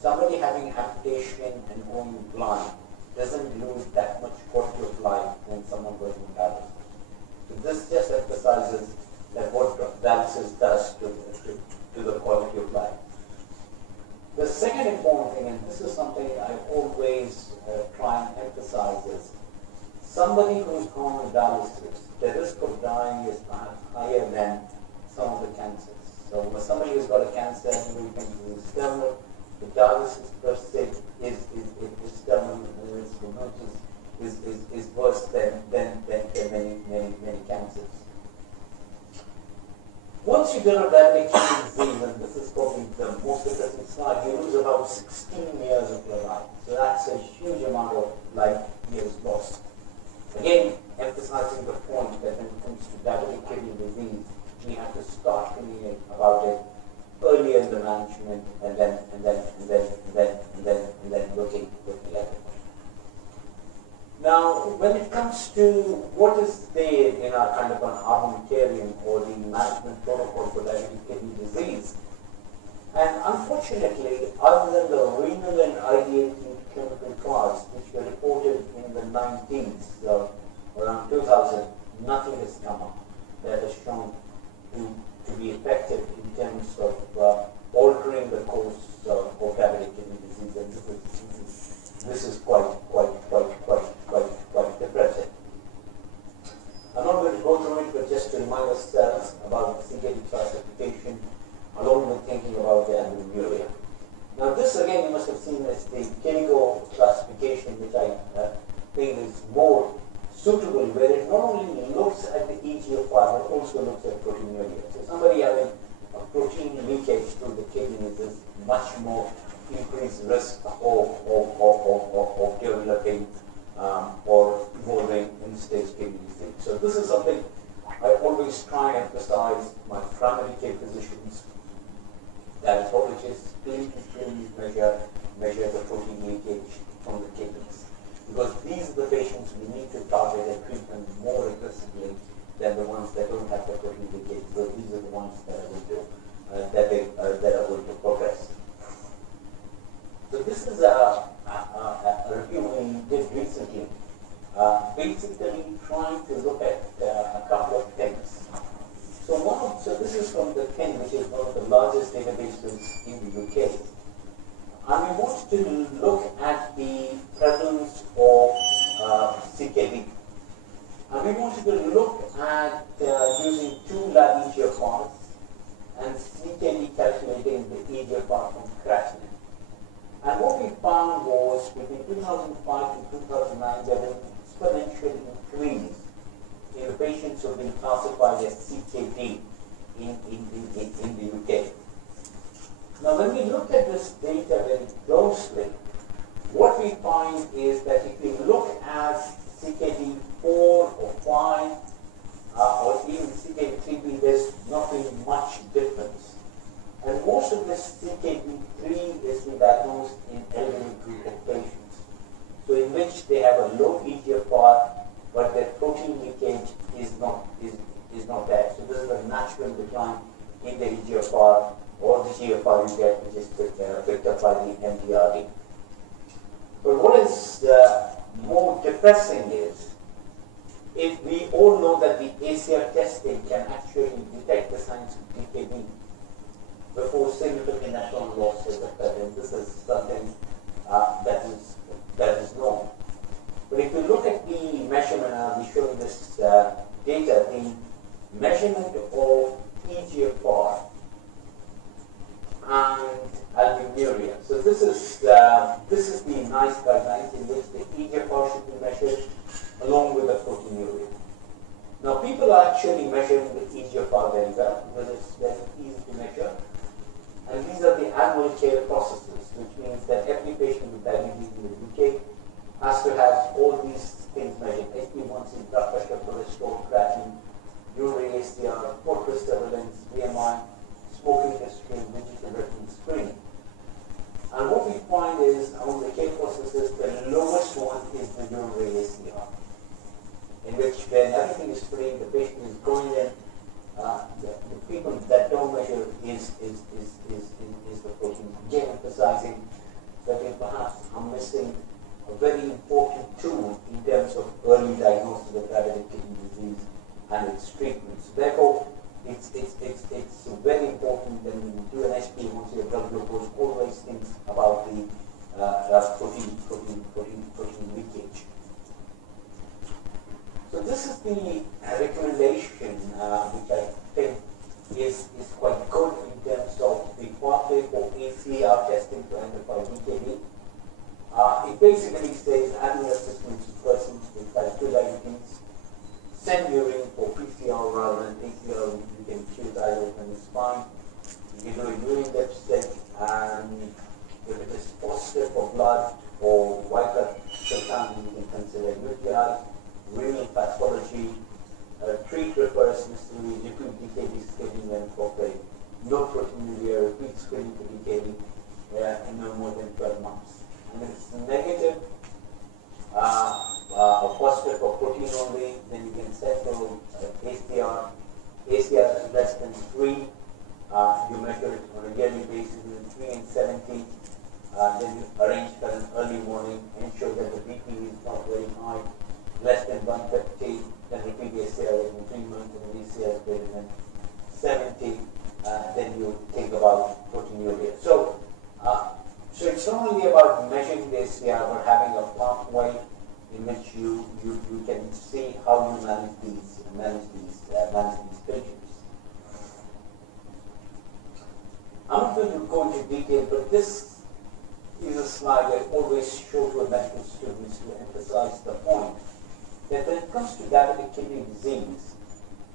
somebody having amputation and going blind doesn't lose that much quality of life when someone goes on dialysis. So this just emphasizes that what dialysis does to the quality of life. The second important thing, and this is something I always try and emphasize, is somebody who's gone on dialysis, the risk of dying is perhaps higher than some of the cancers. So when somebody who's got a cancer, we can do terminal, the dialysis per se is terminal, is worse than many cancers. Once you develop diabetic kidney disease, and this is probably the most interesting slide, you lose about 16 years of your life. So that's a huge amount of life years lost. Again, emphasizing the point that when it comes to diabetic kidney disease, we have to start thinking about it earlier in the management, and then looking at it. Now, when it comes to what is there in our kind of an armamentarium or the management protocol for diabetic kidney disease, and unfortunately, other than the renal and IDA clinical trials, which were reported in the 90s, so around 2000, nothing has come up that has shown to be effective in terms of altering the course of diabetic kidney disease, and this is quite depressing. I'm not going to go through it, but just to remind ourselves about CKD classification, along with thinking about the albuminuria. Now, this again you must have seen as the KDIGO classification, which I think is more suitable, where it not only looks at the EGFR but also looks at proteinuria. So somebody having a protein leakage through the kidneys is much more increased risk of developing or evolving end-stage kidney disease. So this is something I always try and emphasize. My primary care physicians, diabetologists, clinically measure the protein leakage from the kidneys, because these are the patients we need to target and treat them more aggressively than the ones that don't have the protein leakage. So these are the ones that are going to progress. So this is a review we did recently, basically trying to look at a couple of things. So this is from the THIN, which is one of the largest databases in the UK. And we want to look at the prevalence of CKD. And we wanted to look at using two lab EGFRs and CKD calculating the EGFR from creatinine. And what we found was between 2005 to 2009, there was an exponential increase in the patients who have been classified as CKD in the UK. Now, when we look at this data very closely, what we find is that if we look at CKD 4 or 5, or even CKD 3B, there's not really much difference. And most of this CKD3 is being diagnosed in elderly group of patients, so in which they have a low EGFR, but their protein leakage is is a natural decline in the EGFR or the GFR you get, which is picked up by the MDRD. But what is more depressing is, if we all know that the ACR testing can actually detect the signs of DKD before significant nephron loss is occurred, and this is something that is known. But if you look at the measurement, and I'll be showing this data, the measurement of EGFR and albuminuria. So this is the NICE guidelines in which the EGFR should be measured along with the proteinuria. Now people are actually measuring the EGFR very well because it's very easy to measure. And these are the annual care processes, which means that every patient with diabetes in the UK has to have all these things measured: HbA1c, blood pressure, cholesterol, creatinine, urinary ACR, portal surveillance, BMI, smoking history, and digital retinal screening. And what we find is, among the care processes, the lowest one is the urinary ACR, in which when everything is free, the patient is going in. The people that don't measure is the protein. Again, emphasizing that we perhaps are missing a very important tool in terms of early diagnosis of diabetic kidney disease and its treatment. So therefore, it's very important when we do an HbA1c or blood glucose, always think about the protein leakage. So this is the recommendation which I think is quite good in terms of the pathway for ACR testing to identify DKD. It basically says annual assessments of persons with type 2 diabetes, send urine for PCR rather than PCR. You can choose either one is fine. You do a urine deficit, and if it is positive for blood or white blood cell count, you can consider UTI. Renal pathology, treat refers necessarily repeat DKD screening when appropriate. No proteinuria, repeat screening for DKD in no more than 12 months. And if it's negative, or positive for protein only, then you can set for ACR. ACR is less than 3. You measure it on a yearly basis between 3 and 70. Then you arrange for an early morning, ensure that the BP is not very high. Less than 150, then repeat ACR in 3 months, and ACR is greater than 70, then you think about proteinuria. So it's not only about measuring the ACR, but having a pathway in which you can see how you manage these patients. I'm not going to go into detail, but this is a slide I always show to medical students to emphasize the point that when it comes to diabetic kidney disease,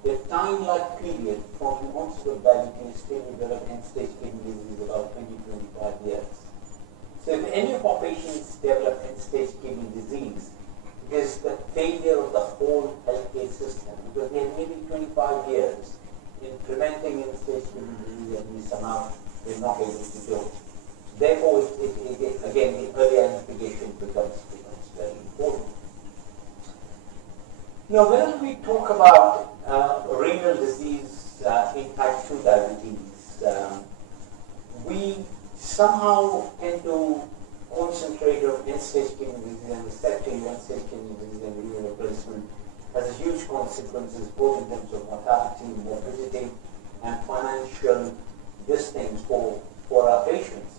the time-lag period from the onset of diabetes till you develop end-stage kidney disease is about 20-25 years. So if any of our patients develop end-stage kidney disease, it is the failure of the whole healthcare system, because we have maybe 25 years in preventing end-stage kidney disease, and we somehow we're not able to do it. Therefore, again, the early identification becomes very important. Now, when we talk about renal disease in type 2 diabetes, we somehow tend to concentrate on end-stage kidney disease, and resecting end-stage kidney disease and renal replacement has huge consequences both in terms of mortality, morbidity, and financial distance for our patients.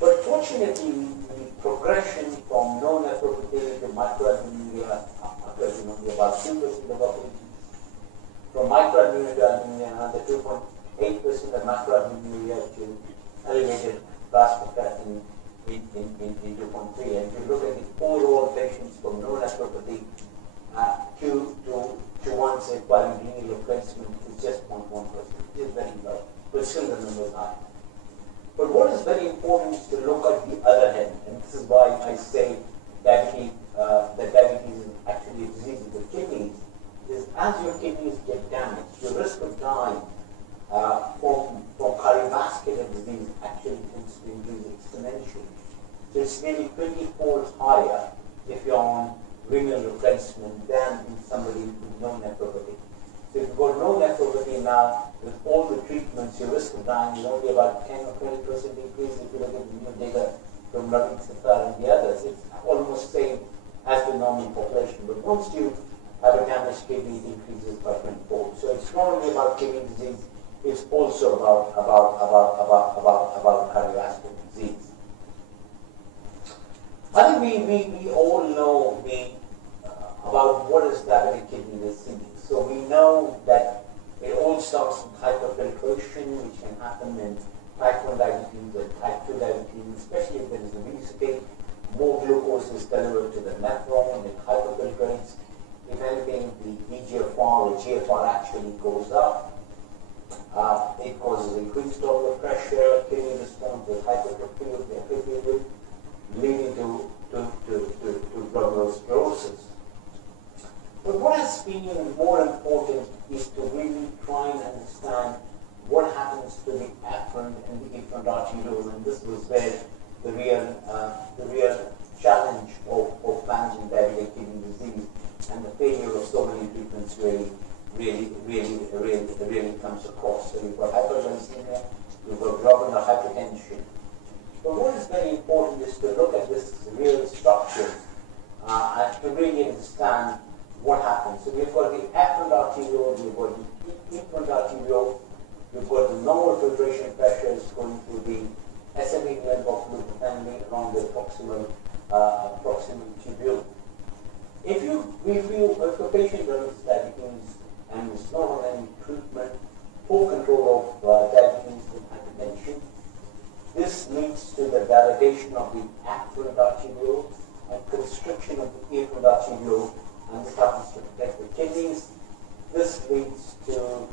But fortunately, the progression from non-nephropathy to microalbuminuria occurs in only about 2% of our patients. From microalbuminuria to albuminuria, another 2.8% of macroalbuminuria to elevated plasma creatinine in 2.3. And if you look at the overall patients from non-nephropathy to one say renal replacement, is just 0.1%. It is very low, but still the number is high. But what is very important is to look at the other end, and this is why I say that diabetes is actually a disease of the kidneys, is as your kidneys get damaged, your risk of dying from cardiovascular disease actually tends to increase exponentially. So it's nearly 20-fold higher if you're on renal replacement than in somebody with no nephropathy. So if you've got no nephropathy now, with all the treatments, your risk of dying is only about 10 or 20% increase if you look at the new data from Ravi Sattar and the others. It's almost same as the normal population. But once you have a damaged kidney, it increases by 24. So it's not only about kidney disease, it's also about cardiovascular disease. I think we all know about what is diabetic kidney disease. So we know that it all starts with hyperfiltration, which can happen in type 1 diabetes and type 2 diabetes, especially if there is obesity. More glucose is delivered to the nephron, it hyperfiltrates. If anything, the EGFR or GFR actually goes up. It causes increased blood pressure, kidney response with hypertrophy of the epithelium, leading to glomerulosclerosis. But what has been even more important is to really try and understand what happens to the afferent and the efferent arterioles, and this was where the real challenge of managing diabetic kidney disease and the failure of so many treatments really comes across. So you've got hyperglycemia, you've got glomerular hypertension. But what is very important is to look at this real structure and to really understand what happens. So we've got the afferent arteriole, we've got the efferent arteriole, we've got the normal filtration pressures going through the ascending limb of the family along the proximal tubule. If a patient develops diabetes and is not on any treatment for control of diabetes and hypertension, this leads to the dilation of the afferent arteriole and constriction of the efferent arteriole, and this happens to protect the kidneys. This leads to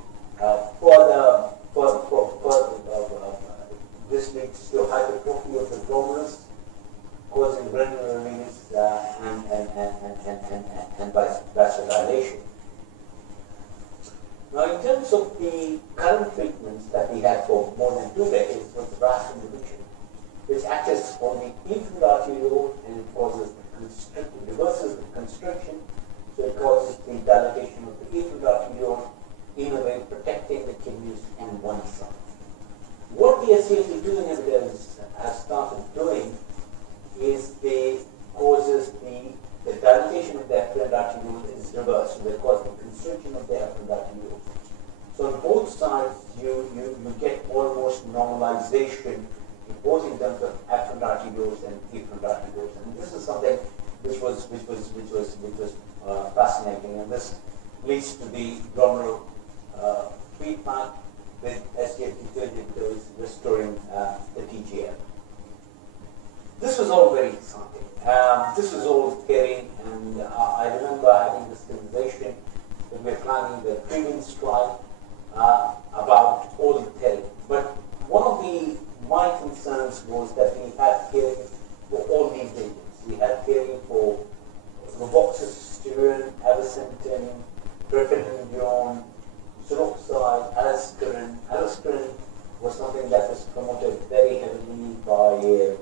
hypertrophy of the glomerulus, causing renal release and vasodilation. Now, in terms of the current treatments that we have for more than 2 decades, was RAS inhibition, which acts on the efferent arteriole and it reverses the constriction, so it causes the dilatation of the efferent arteriole, in a way protecting the kidneys on one side. What the SGLT2 inhibitors have started doing is they causes the dilatation of the afferent arteriole is reversed, so they cause the constriction of the afferent arteriole. So on both sides you get almost normalization, both in terms of afferent arterioles and efferent arterioles. And this is something which was fascinating, and this leads to the glomerular feedback with SGLT2 inhibitors restoring the TGF. This was all very exciting. This was all scary, and I remember having this conversation when we were planning the previous trial about oral therapy. But one of my concerns was that we had hearing for all these agents. We had hearing for reboxetine, avacentin, pirfenidone, Seroxide, Alaskirin. Alaskirin was something that was promoted very heavily by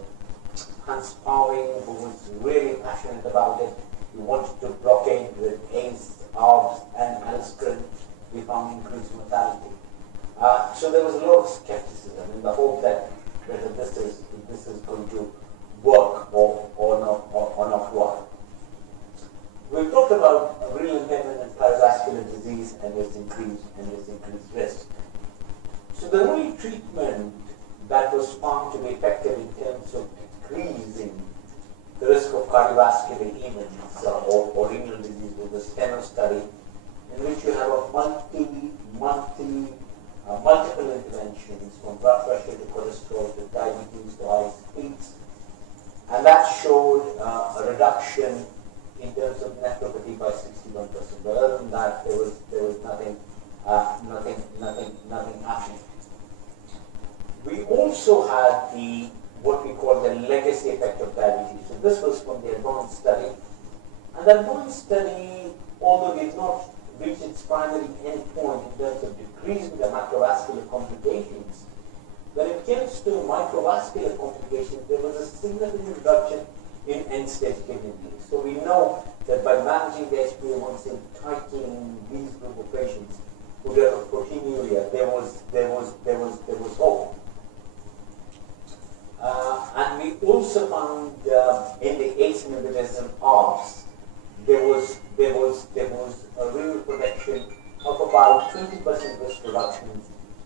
Hans Pauling, who was really passionate about it. He wanted to blockade with ACE, ARBs, and Alaskirin. We found increased mortality. So there was a lot of skepticism in the hope that whether this is going to work or not work. We've talked about renal impairment and cardiovascular disease and its increased risk. So the only treatment that was found to be effective in terms of decreasing the risk of cardiovascular events or renal disease was the STENO study, in which you have a multiple interventions from blood pressure to cholesterol to diabetes to high speeds, and that showed a reduction in terms of nephropathy by 61%. But other than that, there was nothing happening. We also had what we call the legacy effect of diabetes. So this was from the advanced study, and the advanced study, although did not reach its primary endpoint in terms of decreasing the macrovascular complications, when it comes to microvascular complications, there was a significant reduction in end-stage kidney disease. So we know that by managing the HbA1c, tightening these group of patients, who were on proteinuria, there was hope. And we also found in the ACE inhibitors and ARBs, there was a renal protection of about 20% risk reduction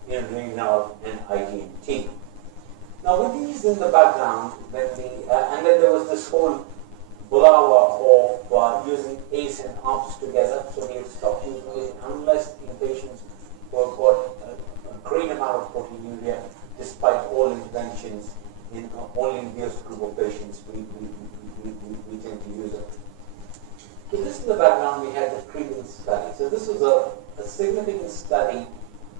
in renal and IGNT. Now, with these in the background, and then there was this whole blower of using ACE and ARBs together, so we had stopped using it unless in patients who have got a great amount of proteinuria, despite all interventions. Only in this group of patients we tend to use it. So this in the background we had the Credence study. So this was a significant study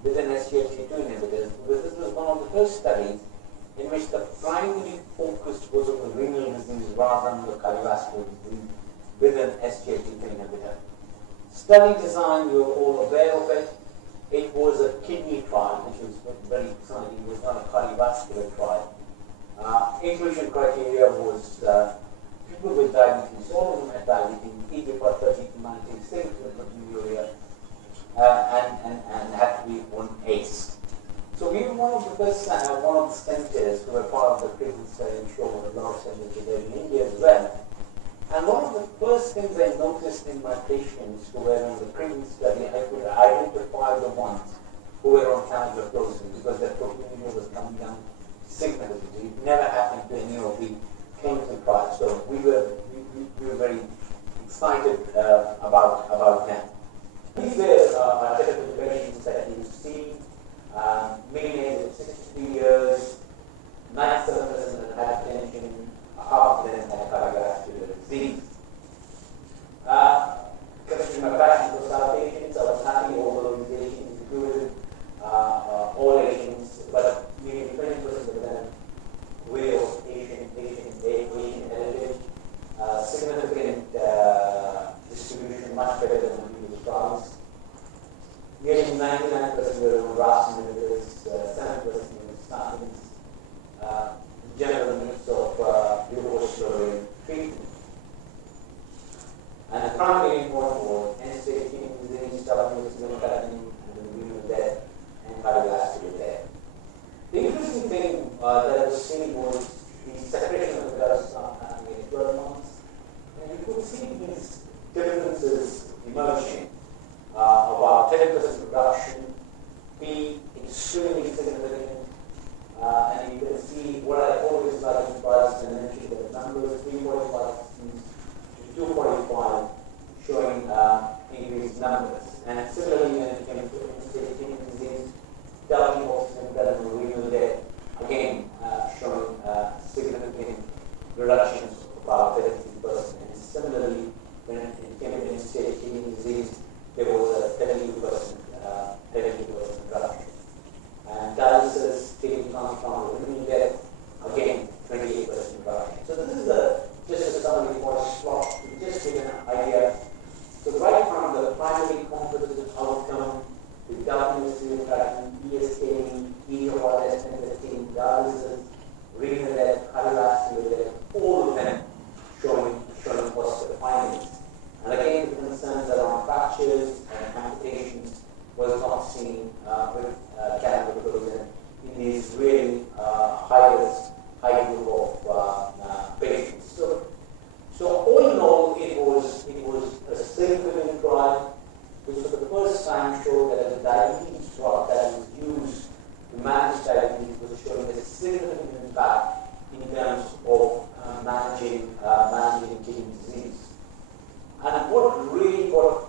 with an SGLT2 inhibitors, because this was one of the first studies in which the primary focus was on the renal disease rather than the cardiovascular disease with an SGLT2 inhibitor. Study design, you are all aware of it. It was a kidney trial, which was very exciting. It was not a cardiovascular trial. Inclusion criteria was people with diabetes, all of them had diabetes, eGFR 30 to 90, safe with proteinuria, and had to be on ACE. So we were one of the first, one of the centers who were part of the Credence study, I'm sure a lot of centers were there in India as well. And one of the first things I noticed in my patients who were on the Credence study, I could identify the ones who were on canagliflozin because their proteinuria was coming down significantly. It never happened to any of the clinical trials. So we were very excited about them. These were typical patients that you see, mean age of 63 years, 97% had hypertension, half of them had cardiovascular disease. Coming to my practice with our patients, I was happy all those patients included all Asians, but nearly 20% of them were Asian heritage, significant distribution, much better than the previous trials. Nearly 99% were on RAS inhibitors, 7% were statins, general limits of glucocorticoid treatment. And the primary endpoint was end-stage kidney disease, diabetes, and renal death, and cardiovascular death. The interesting thing that I was seeing was the separation of the drugs happening in 12 months. And you could see these differences emerging. About 10% reduction, P extremely significant, and you can see what I always like in trials and mention the numbers 345 to 245 showing increased numbers. And similarly, when it came to end-stage kidney disease, doubling oxygen and renal death, again showing significant reductions of about 33%. And similarly, when it came to end-stage kidney disease, there was a 32% reduction. And dialysis taking on from renal death, again 28% reduction. So this is just a summary plot to just give an idea. So right from the primary composite outcome, the WCU tracking, ESK, EOR, SN15, dialysis, renal death, cardiovascular death, all of them showing positive findings. And again, the concerns around fractures and amputations was not seen with canagliflozin in these really high group of patients. So all in all, it was a significant trial, which for the first time showed that a diabetes drug that was used to manage diabetes was showing a significant impact in terms of managing kidney disease. And what really got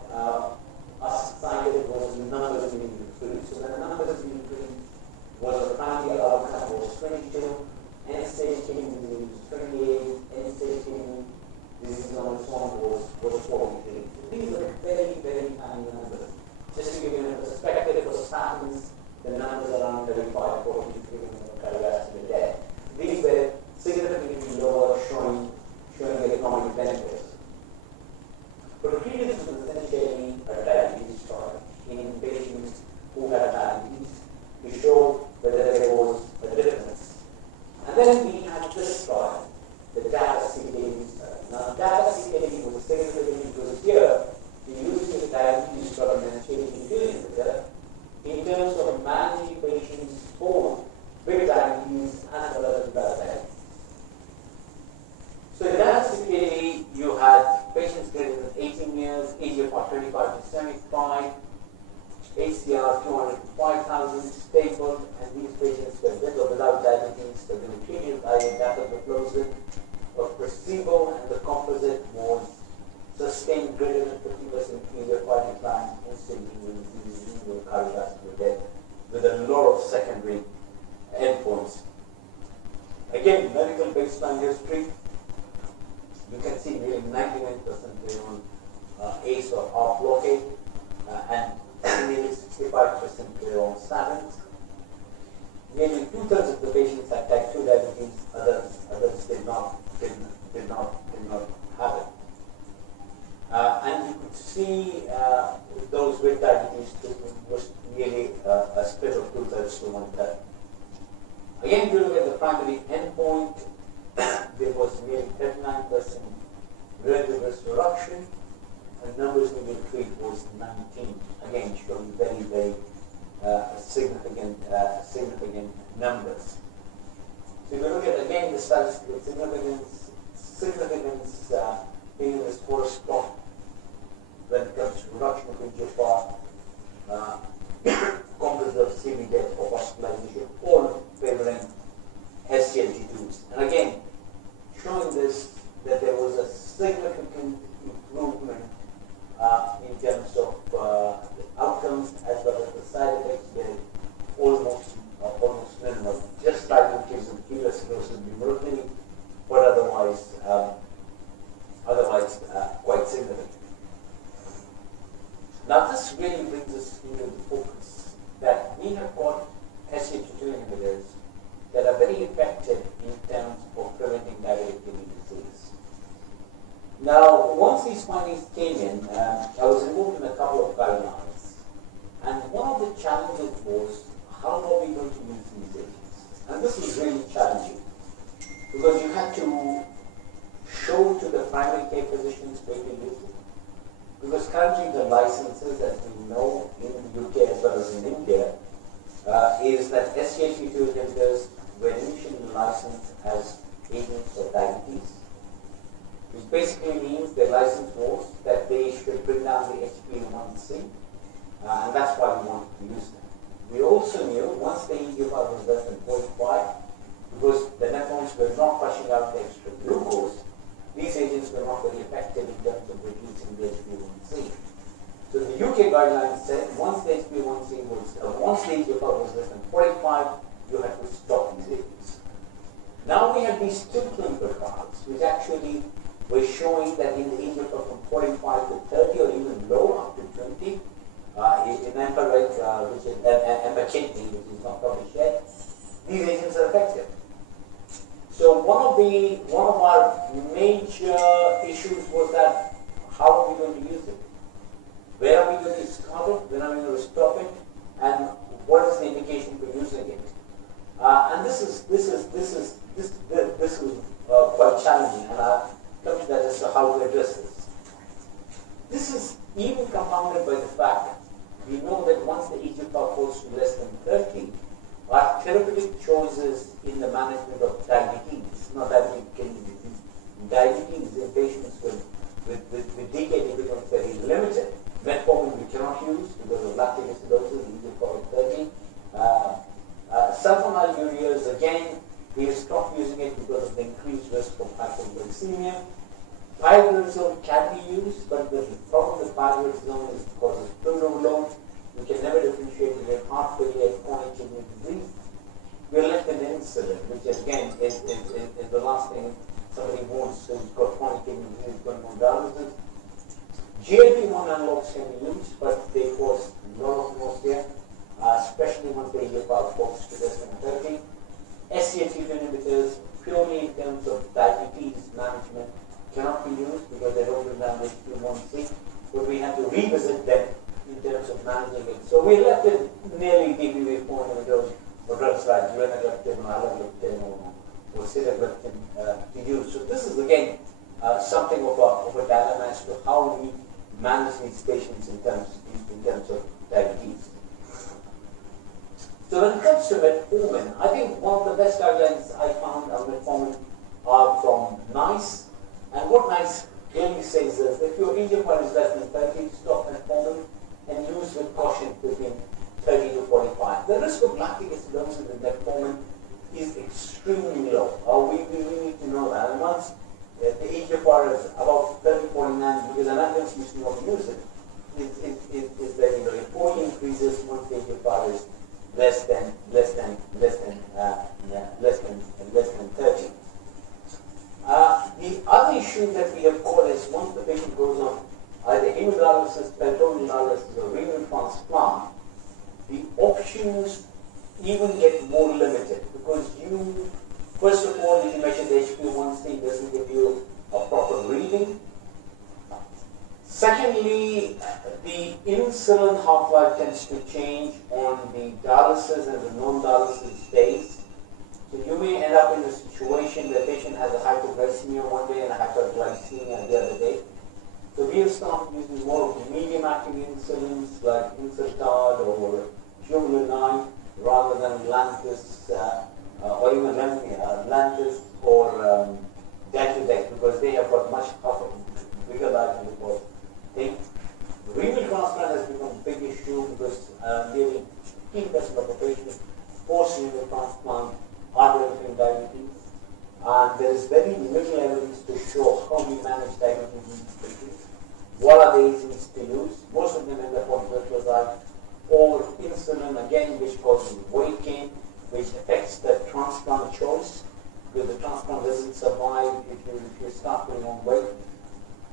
us excited was the numbers being increased. So the numbers being increased was the primary outcome was 22, end-stage kidney disease was 28, end-stage kidney disease on its own was 43. So these are very, very tiny numbers. Just to give you a perspective, for statins, the numbers are around 35, 40, cardiovascular death. These were significantly lower, showing the economic benefits. But Credence was essentially a diabetes trial in patients who had diabetes to show whether there was a difference. And then we had this trial, the DAPA-CKD study. Now, DAPA-CKD was significant because here we used the diabetes drug and SGLT2 inhibitor cardiovascular death with a lot of secondary endpoints. Again, medical baseline history, you can see nearly 99% on ACE or heart blockade, and nearly 65% on statins. Nearly 2/3 of the patients had type 2 diabetes, others did not have it. And you could see those with diabetes was nearly a split of 2/3 to 1/3. Again, if you look at the primary endpoint, there was nearly 39% relative risk reduction, and numbers needed to treat was 19. Again, showing very, very significant numbers. So if you look at again the statistical significance being in this forest plot when it comes to reduction of eGFR, composite of CV death or hospitalization, all favoring SGLT2s. And again, showing this that there was a significant improvement in terms of the outcomes as well as the side effects. They're almost minimal, just like in case of ketoacidosis butyrophilic, but otherwise quite significant. Now this really brings us into the focus that we have got SGLT2 inhibitors that are very effective in terms of preventing diabetic kidney disease. Now, once these findings came in, I was involved in a couple of guidelines, and one of the challenges was how are we going to use these agents? And this was really challenging because you had to show to the primary care physicians where to use it. Because currently the licenses, as we know in the UK as well as in India, is that SGLT2 inhibitors were initially licensed as agents for diabetes, which basically means their license was that they should bring down the HbA1c, and that's why we wanted to use them. We also knew once the eGFR was less than 0.5, because the nephrones were not flushing out the extra glucose, these agents were not very effective in terms of reducing the HbA1c. So the UK guidelines said once the HbA1c was, once the eGFR was less than 0.5, you had to stop these agents. Now we have these two clinical trials which actually were showing that in the eGFR from 45 to 30 or even low up to 20, in EMPA-REG, which is EMPA-KIDNEY, which is not published yet, these agents are effective. So one of our major issues was that how are we going to use it? Where are we going to start it? When are we going to stop it? And what is the indication for using it? And this was quite challenging, and I'll come to that as to how to address this. This is even compounded by the fact that we know that once the eGFR falls to less than 30, our therapeutic choices in the management of diabetes, not diabetic kidney disease, diabetes in patients with DKD becomes very limited. Metformin we cannot use because of lactic acidosis, eGFR of 30. Sulfonylureas, again, we have stopped using it because of the increased risk of hypoglycemia. Pioglitazone can be used, but the problem with pioglitazone is because it's pill overload. You can never differentiate between heart failure and chronic kidney disease. We are left with insulin, which again is the last thing somebody wants who's got chronic kidney disease going on dialysis. GLP-1 analogs can be used, but they cause a lot of nausea, especially once the eGFR falls to less than 30. SGLT2 inhibitors, purely in terms of diabetes management, cannot be used because they don't bring down HbA1c, but we have to revisit them in terms of managing it. So we're left with nearly DPP-4 inhibitors or drugs like linagliptin or alogliptin or sitagliptin to use. So this is again something of a dilemma as to how we manage these patients in terms of diabetes. So when it comes to metformin, I think one of the best guidelines I found on metformin are from NICE. And what NICE clearly says is that if your eGFR is less than 30, stop metformin and use with caution between 30 to 45. The risk of lactic acidosis with metformin is extremely low. We need to know that. And once the eGFR is about 30, 49, because Americans used to not use it, is very low. If O increases once the eGFR is less than 30. The other issue that we have caught is once the patient goes on either hemodialysis, peritoneal dialysis, or renal transplant, the options even get more limited because you, first of all, if you measure the HbA1c, it doesn't give you a proper reading. Secondly, the insulin half-life tends to change on the dialysis and the non-dialysis days. So you may end up in a situation where the patient has a hypoglycemia one day and a hyperglycemia the other day. So we have started using more of the medium-acting insulins like Insertard or Jubilee rather than Lantus or even Lantus or Dex because they have got much bigger life in the body. Renal transplant has become a big issue because nearly 15% of the patients post-renal transplant are developing diabetes, and there is very little evidence to show how we manage diabetes in these patients. What are the agents to use? Most of them end up on glucoside or insulin, again, which causes weight gain, which affects the transplant choice, because the transplant doesn't survive if you start putting on weight.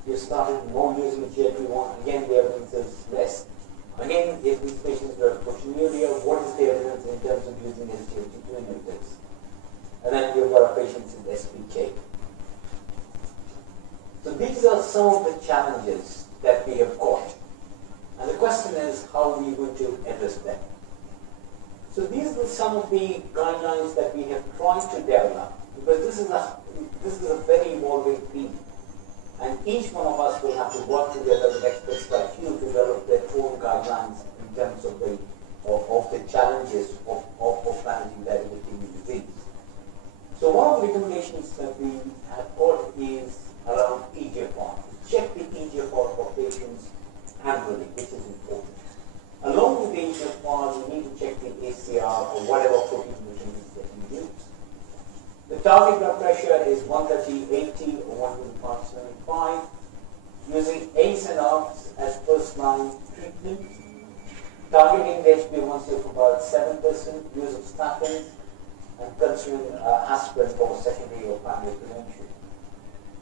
You started more using GLP-1, again the evidence is less. Again, if these patients are proteinuria, what is the evidence in terms of using SGLT2 inhibitors? And then you've got patients with SPK. So these are some of the challenges that we have got. And the question is, how are we going to address them? So these are some of the guidelines that we have tried to develop, because this is a very evolving field. And each one of us will have to work together with experts like you to develop their own guidelines in terms of the challenges of managing diabetic kidney disease. So one of the recommendations that we have got is around eGFR. Check the eGFR for patients annually, which is important. Along with the eGFR, we need to check the ACR or whatever protein nutrient is getting used. The target blood pressure is 130/80 or 125/75, using ACE and ARBs as first-line treatment, targeting the HbA1c of about 7%, use of statins, and considering aspirin for secondary or primary prevention.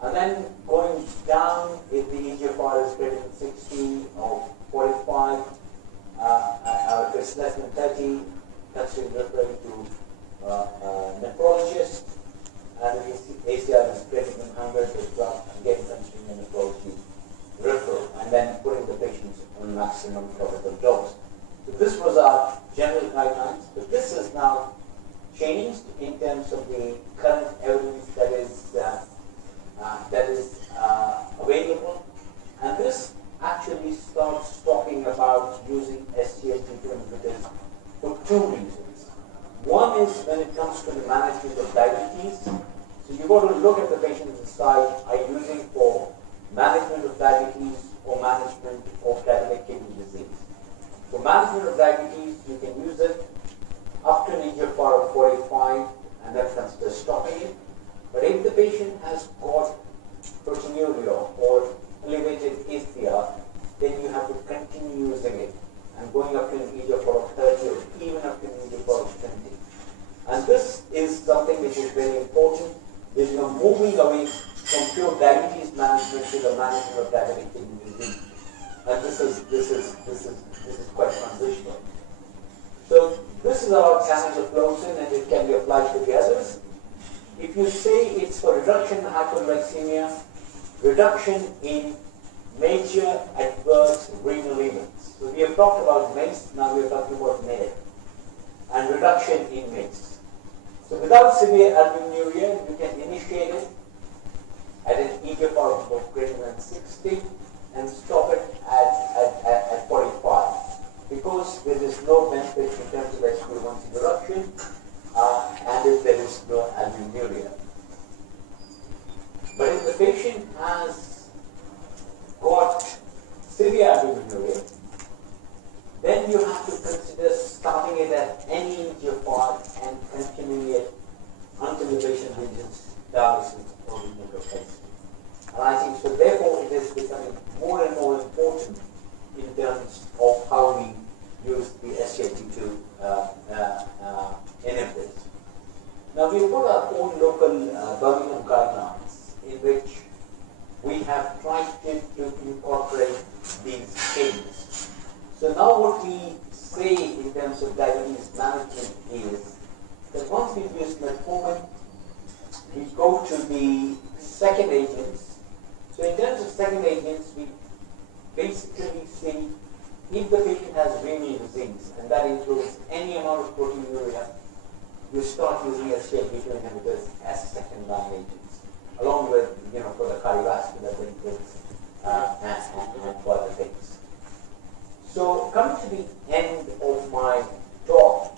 And then going down, if the eGFR is greater than 60 or 45, if it's less than 30, considering referring to nephrologist. And if the ACR is greater than 100, again considering a nephrology referral, and then putting the patients on maximum tolerable dose. So this was our general guidelines, but this is now changed in terms of the current evidence that is available, and this actually starts talking about using SGLT2 inhibitors for two reasons. One is when it comes to the management of diabetes. So you've got to look at the patient and decide, are you using for management of diabetes or management of diabetic kidney disease? For management of diabetes, you can use it up to an eGFR of 45 and then consider stopping it. But if the patient has got proteinuria or elevated ACR, then you have to continue using it and going up to an eGFR of 30 or even up to an eGFR of 20. And this is something which is very important, because you are moving away from pure diabetes management to the management of diabetic kidney disease. And this is quite transitional. So this is our canagliflozin, and it can be applied to the others. If you say it's for reduction in hyperglycemia, reduction in major adverse renal events. So we have talked about MACE, now we are talking about NAIR, and reduction in MACE. So without severe albuminuria, you can initiate it at an eGFR of greater than 60 and stop it at 45, because there is no benefit in terms of HbA1c reduction, and if there is no albuminuria. But if the patient has got severe albuminuria, then you have to consider starting it at any eGFR and continuing it until the patient reaches dialysis or renal replacement. And I think so therefore it is becoming more and more important in terms of diabetes management is that once we've used metformin, we go to the second agents. So in terms of second agents, we basically see if the patient has renal disease, and that includes any amount of proteinuria, you start using SGLT2 inhibitors as second-line agents, along with, for the cardiovascular benefits and for other things. So coming to the end of my talk,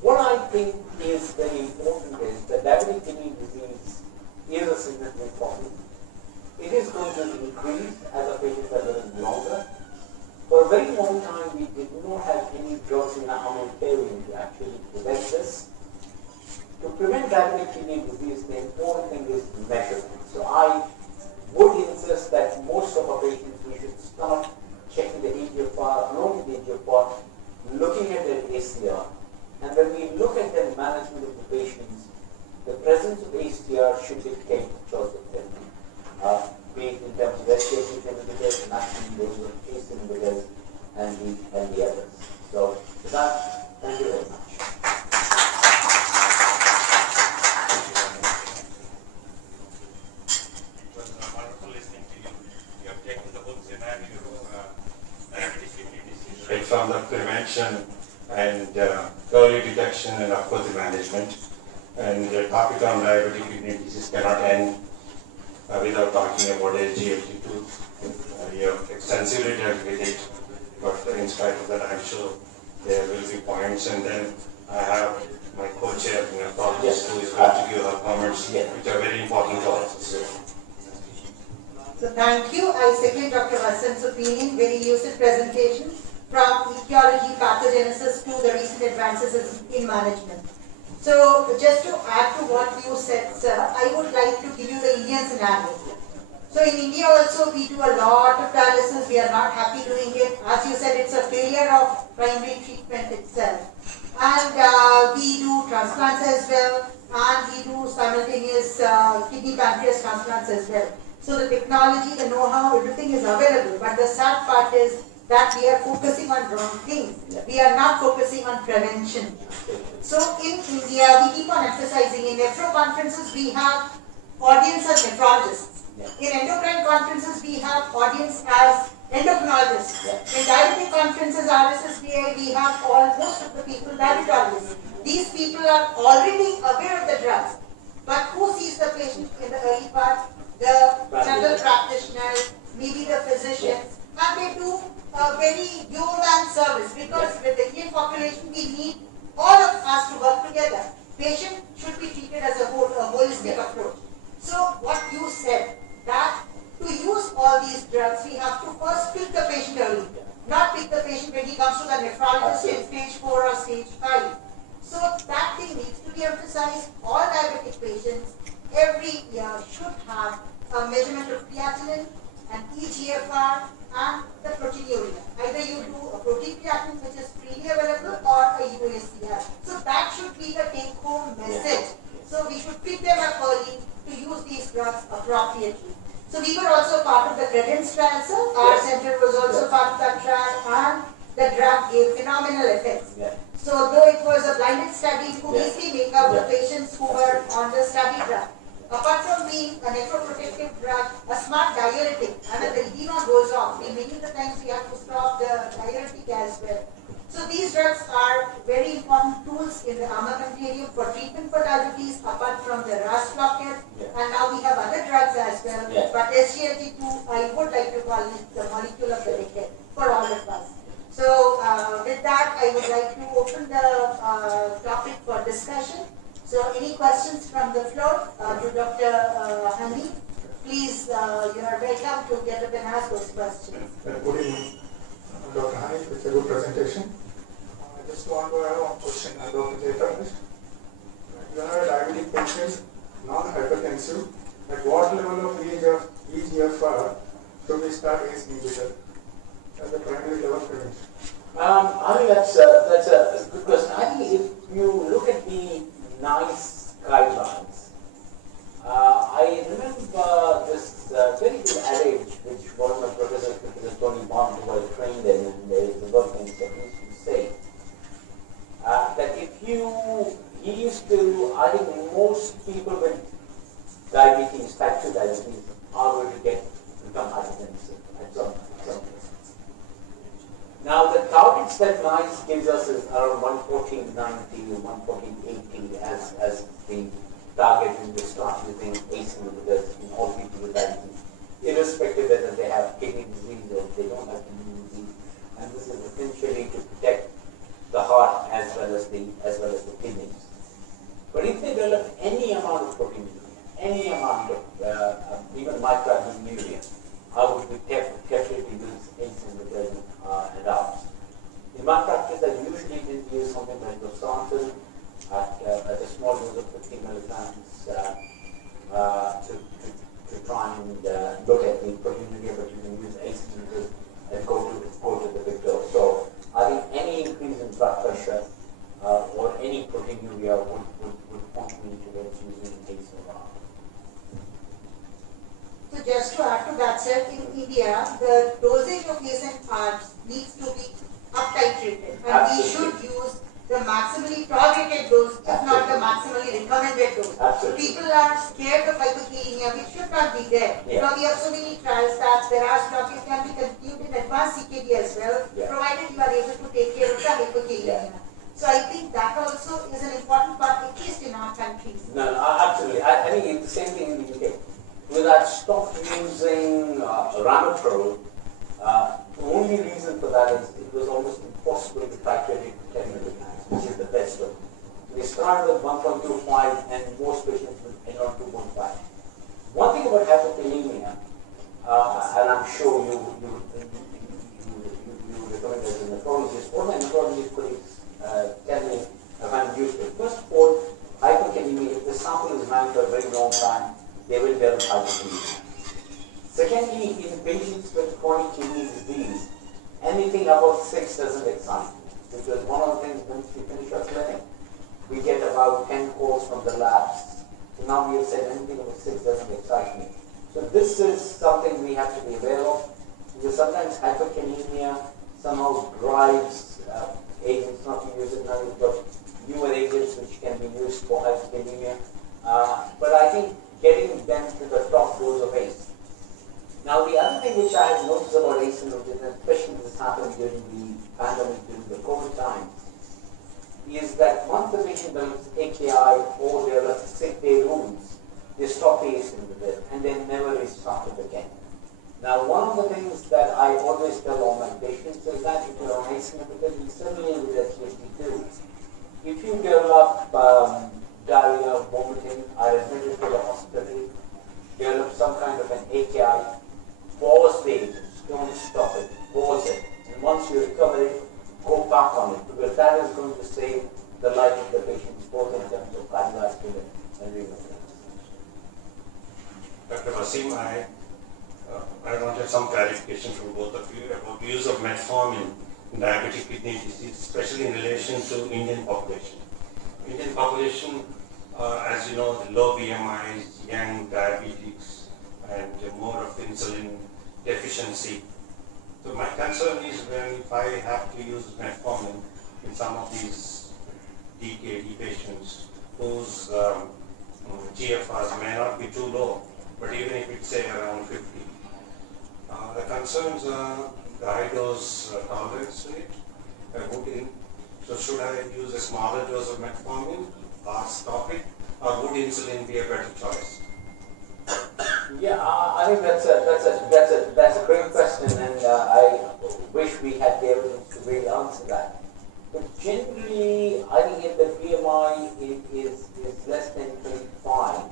what I think is very important is that diabetic kidney disease is a significant problem. It is going to increase as the patients are living longer. For a very long time, we did not have any drugs in our armamentarium to actually prevent this. To prevent diabetic kidney disease, the important thing is measurement. So I would insist that most of our patients, we should start checking the eGFR, along with the eGFR, looking at their ACR. And when we look at the management of the patients, the presence of ACR should dictate the choice of therapy, be it in terms of SGLT2 inhibitors, maximum dose of ACE inhibitors, and the others. So with that, thank you very much. It was wonderful listening to you. You have taken the whole scenario of diabetic kidney disease. Right from the prevention and early detection and of course the management. And the topic on diabetic kidney disease cannot end without talking about SGLT2. You have extensively dealt with it, but in spite of that, I'm sure there will be points. And then I have my co-chair, nephrologist, who is going to give her comments, which are very important also. So thank you. I second Dr. Vasant's opinion. Very lucid presentation from etiology, pathogenesis to the recent advances in management. So just to add to what you said, sir, I would like to give you the Indian scenario. So in India also we do a lot of dialysis. We are not happy doing it. As you said, it's a failure of primary treatment itself. And we do transplants as well, and we do simultaneous kidney pancreas transplants as well. So the technology, the know-how, everything is available. But the sad part is that we are focusing on wrong things. We are not focusing on prevention. So in India, we keep on emphasizing, in nephro conferences, we have audience as nephrologists. In endocrine conferences, we have audience as endocrinologists. In diabetic conferences, RSSBI, we have most of the people diabetologists. These people are already aware of the drugs. But who sees the patient in the early part? The general practitioners, maybe the physicians, and they do a very human service, because with the Indian population, we need all of us to work together. Patient should be treated as a holistic approach. So what you said, that to use all these drugs, we have to first pick the patient early, not pick the patient when he comes to the nephrologist in stage 4 or stage 5. So that thing needs to be emphasized. All diabetic patients every year should have a measurement of creatinine and eGFR and the proteinuria. Either you do a protein creatinine which is freely available or a UACR. So that should be the take-home message. So we should pick them up early to use these drugs appropriately. So we were also part of the Credence trial, sir. Our center was also part of that trial, and the drug gave phenomenal effects. So though it was a blinded study, we could easily make out the patients who were on the study drug. Apart from being a nephroprotective drug, a smart diuretic, and if the edema goes off, many of the times we have to stop the diuretic as well. So these drugs are very important tools in the armamentarium for treatment for diabetes, apart from the RAS blockade, and now we have other drugs as well. But SGLT2, I would like to call it the molecule of the decade for all of us. So with that, I would like to open the topic for discussion. So any questions from the floor to Dr. Hani? Please, you are welcome to get up and ask those questions. Good evening, Dr. Hani. It's a good presentation. I just want to add one question. Dr. Jayatharnish, you are a diabetic patient, non-hypertensive. At what level of eGFR do we start ACE inhibitor as a primary level prevention? I think that's a good question. I think if you look at the NICE guidelines, I remember this very good adage which one of my professors, Professor Tony Bond, who I trained in, and the work in used to say, he used to, I think most people with diabetes, type 2 diabetes, are going to become hypertensive at some point. Now the targets that NICE gives us is around 114.90 or 114.80 as the target when we start using ACE inhibitors in all people with diabetes, irrespective whether they have kidney disease or they don't have kidney disease. And this is essentially to protect the heart as well as the kidneys. But if they develop any amount of proteinuria, any amount of even microalbuminuria, I would be careful to use ACE inhibitors and ARBs. In my practice, I usually did use something like Losartan at a small dose of 50 milligrams to try and look at the proteinuria, but you can use ACE inhibitors and go to the big dose. So I think any increase in blood pressure or any proteinuria would point me towards using ACE or ARB. So just to add to that, sir, in India, the dosage of ACE and ARBs needs to be up-titrated, and we should use the maximally tolerated dose, if not the maximally recommended dose. So people are scared of hyperkalemia, which should not be there. Yeah. Now we have so many trial stats, there are studies can be continued in advanced CKD as well, provided you are able to take care of the hyperkalemia. So I think that also is an important part, at least in our countries. No, absolutely. I think it's the same thing in the UK. When I stopped using Ramipril, the only reason for that is it was almost impossible to titrate it to 10 milligrams, which is the best one. We started with 1.25 and most patients with around 2.5. One thing about hyperkalemia, and I'm sure you recommend as a nephrologist, all my nephrologist colleagues tell me if I'm used to it. First of all, hyperkalemia, if the sample is ran for a very long time, they will develop hyperkalemia. Secondly, in patients with chronic kidney disease, anything above 6 doesn't excite me. Because one of the things once we finish our clinic, we get about 10 calls from the labs. So now we have said anything above 6 doesn't excite me. So this is something we have to be aware of. Because sometimes hyperkalemia somehow drives agents not to use it now, but newer agents which can be used for hyperkalemia. But I think getting them to the top dose of ACE. Now the other thing which I have noticed about ACE inhibitors, especially this happened during the pandemic, during the COVID time, is that once the patient develops AKI or develops sick day rules, they stop the ACE inhibitor and they never restart it again. Now one of the things that I always tell all my patients is that if you're on ACE inhibitor, you certainly with SGLT2, if you develop diarrhea, vomiting, are admitted to the hospital, develop some kind of an AKI, pause the agents, don't stop it, pause it. And once you recover it, go back on it, because that is going to save the life of the patients, both in terms of cardiovascular and renal. Dr. Wasim, I wanted some clarification from both of you about use of metformin in diabetic kidney disease, especially in relation to Indian population. Indian population, as you know, the low BMIs, young diabetics, and more of insulin deficiency. So my concern is when if I have to use metformin in some of these DKD patients whose GFRs may not be too low, but even if it's say around 50, the concerns are the high dose tolerance rate, so should I use a smaller dose of metformin or stop it, or would insulin be a better choice? Yeah, I think that's a great question, and I wish we had the evidence to really answer that. But generally, I think if the BMI is less than 25,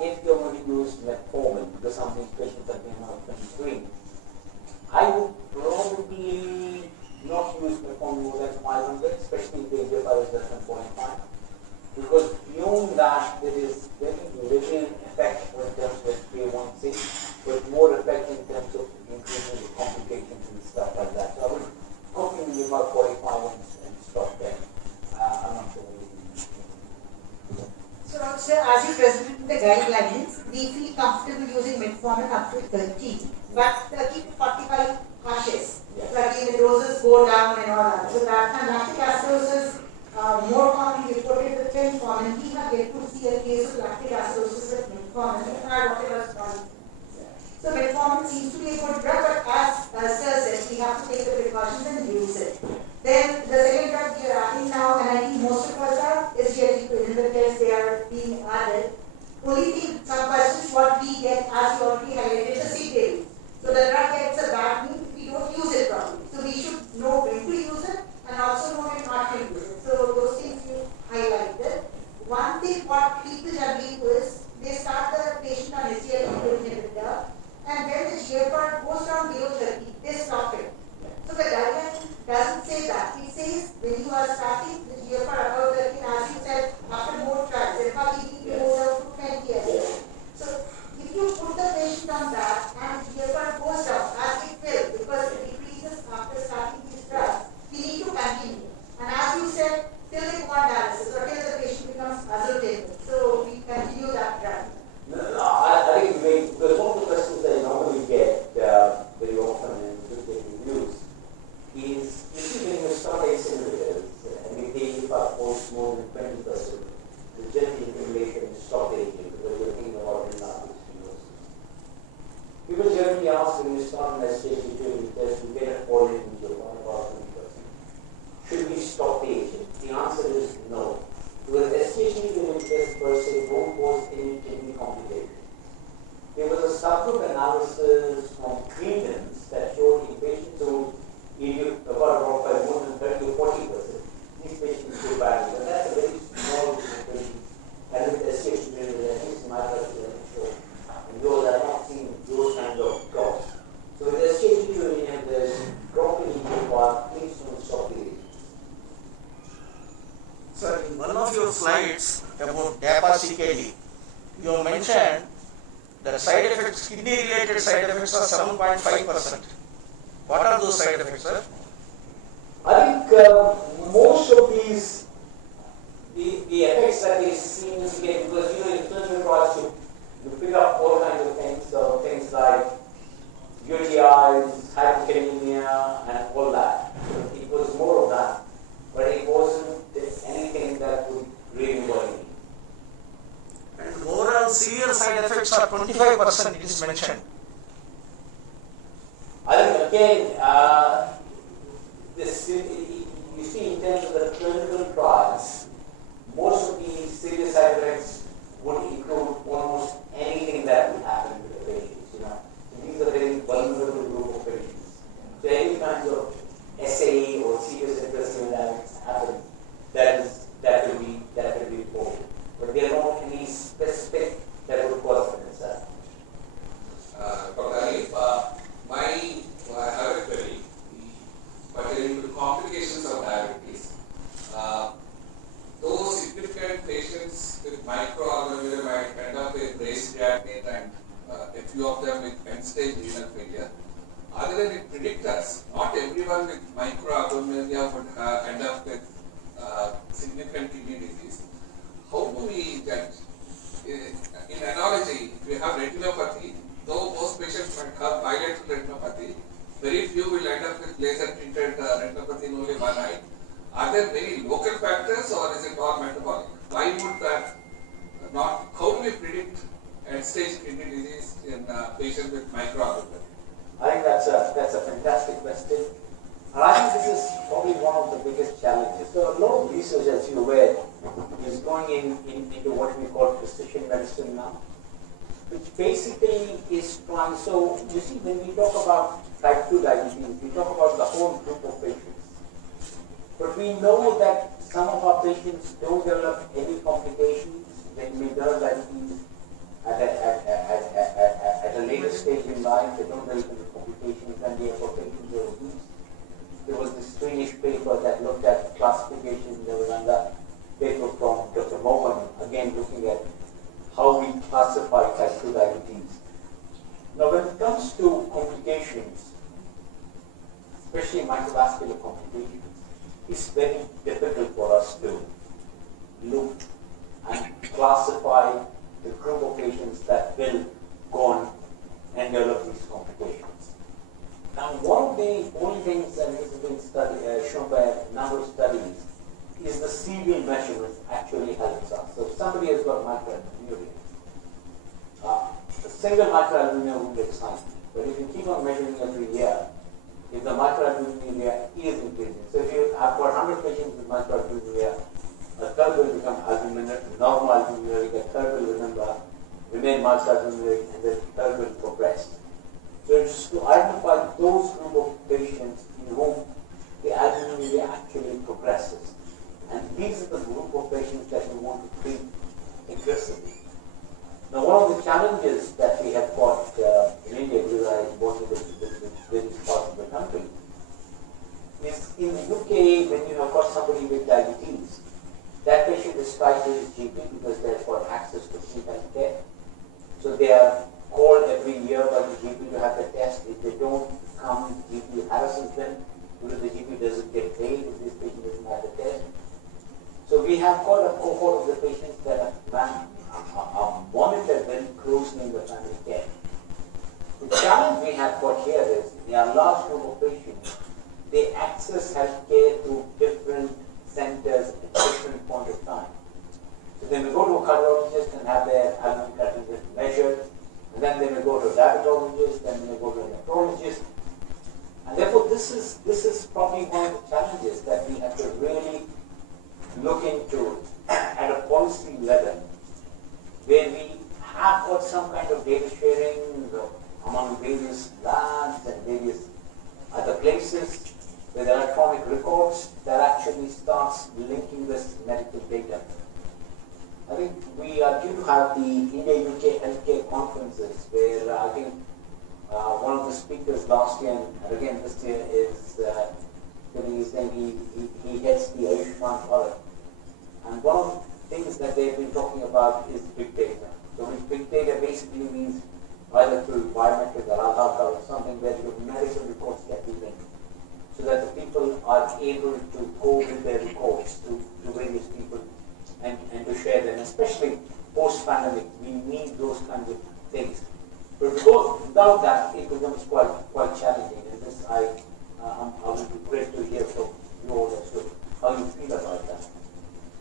if you're going to use metformin, because some of these patients are BMI 23, I would probably not use metformin more than 500, especially if the eGFR is less than 0.5. Because beyond that, there is very little effect in terms of HbA1c, but more effect in terms of increasing the complications and stuff like that. So I would hoping to give about 45 and stop there. I'm not sure what you think. So, sir, as you presented the guidelines, we feel comfortable using metformin up to 30, but 30 to 45 conscious. Like the doses go down and all that. So that and lactic acidosis metformin. We have yet to see a case of lactic acidosis with metformin, and whatever is called. So metformin seems to be a good drug, but as Sir said, we have to take the precautions and use it. Then the second drug we are adding now, and I think most of us are, is SGLT2 inhibitors. They are being added. Only thing, some questions what we get, as you already highlighted, the sick days. So the drug gets a bad name if we don't use it properly. So we should know when to use it and also know when not to use it. So those things you highlighted. One thing what people generally do is they start the patient on SGLT2 inhibitor, and when the GFR goes down below 30, they stop it. So the guideline doesn't say that. It says when you are starting the GFR above 30, as you said, after more trials, FRBP goes down to 20 years. So if you put the patient on that and the GFR goes down, as it will, because it decreases after starting these drugs, we need to continue. And as you said, till they go on dialysis or till the patient becomes azotable. So we continue that drug. I think the one of the questions that I normally get very often in reviews is, you see, when you start inhibitors and we take it up more than 20%, the general accumulation is stop aging because you're thinking about renal disease. People generally ask when you start an SGLT2 test, you get a fall into about 20%. Should we stop the aging? The answer is no. Because SGLT2 test per se won't cause any kidney complications. There was a subgroup analysis from Credence that showed in patients who about by more than 30 or 40%, these patients do badly. But that's a very small group of patients. And with SGLT2, at least in my practice, and those are not seeing those kinds of drops. So with SGLT2 inhibitors, drop in GFR, please don't stop the aging. Sir, in one of your slides about DAPA-CKD, you mentioned that side effects, kidney-related side effects are 7.5%. What are those side effects, sir? I think most of these, the effects that they seem to get, because in clinical trials you pick up all kinds of things, so things like UTIs, hyperkalemia, and all that. So it was more of that, but it wasn't anything that would really worry me. And overall severe side effects are 25%, it is mentioned. I think again, you see in terms of the clinical trials, most of the serious side effects would include almost anything that would happen to the patients. So these are very vulnerable group of patients. So any kinds of SAE or serious intestinal damage happen, that will be reported. But there are not any specific that would cause concern. Dr. Ali, I have a query pertaining to complications of diabetes. Those significant patients with microalbuminuria might end up with raised creatinine and a few of them with end-stage renal failure. Are there any predictors? Not everyone with microalbuminuria would end up with significant kidney disease. How do we judge? In analogy, if we have retinopathy, though most patients might have bilateral retinopathy, very few will end up with laser-treated retinopathy in only one eye. Are there very local factors or is it all metabolic? Why would that not? How do we predict end-stage kidney disease in patients with microalbuminuria? I think that's a fantastic question. And I think this is probably one of the biggest challenges. So a lot of research, as you're aware, is going into what we call precision medicine now, which basically is trying. So you see, when we talk about type 2 diabetes, we talk about the whole group of patients. But we know that some of our patients don't develop any complications when we develop diabetes at a later stage in life. They don't develop any complications and they are patients are obese. There was this Swedish paper that looked at classification. There was another paper from Dr. Mohan, again looking at how we classify type 2 diabetes. Now when it comes to complications, especially microvascular complications, it's very difficult for us to look and classify the group of patients that will go on and develop these complications. Now, one of the only things that has been shown by a number of studies is the serial measurement actually helps us. single microalbuminuria will get signed. But if you keep on measuring every year, if the microalbuminuria is increasing, so if you have got 100 patients with microalbuminuria, a third will become normal albuminuric, a third will remain microalbuminuric, and the third will progress. So it's to identify those group of patients in whom the albuminuria actually progresses. And these are the group of patients that we want to treat aggressively. Now, one of the challenges that we have got in India, because I work with various parts of the country, is in the UK, when you have got somebody with diabetes, that patient is tried to his GP because they have got access to free health care. So they are called every year by the GP to have the test. If they don't come, GP harasses them because the GP doesn't get paid if this patient doesn't have the test. So we have got a cohort of the patients that are monitored very closely in the family care. The challenge we have got here is, in a large group of patients, they access health care through different centers at different point of time. So they may go to a cardiologist and have their albumin content measured, and then they may go to a diabetologist, then they may go to a nephrologist. And therefore this is probably one of the challenges that we have to really look into at a policy level, where we have got some kind of data sharing among various labs and various other places with electronic records that actually starts linking this medical data. I think we are due to have the India UK healthcare conferences where I think one of the speakers last year and again this year is he heads the Ayushman Bharat. And one of the things that they've been talking about is big data. So with big data basically means either through biometric or Aadhaar card or something where your medical records get linked, so that the people are able to go with their records to various people and to share them, especially post-pandemic. We need those kinds of things. But without that, it becomes quite challenging. And this I would be great to hear from you all as well, how you feel about that.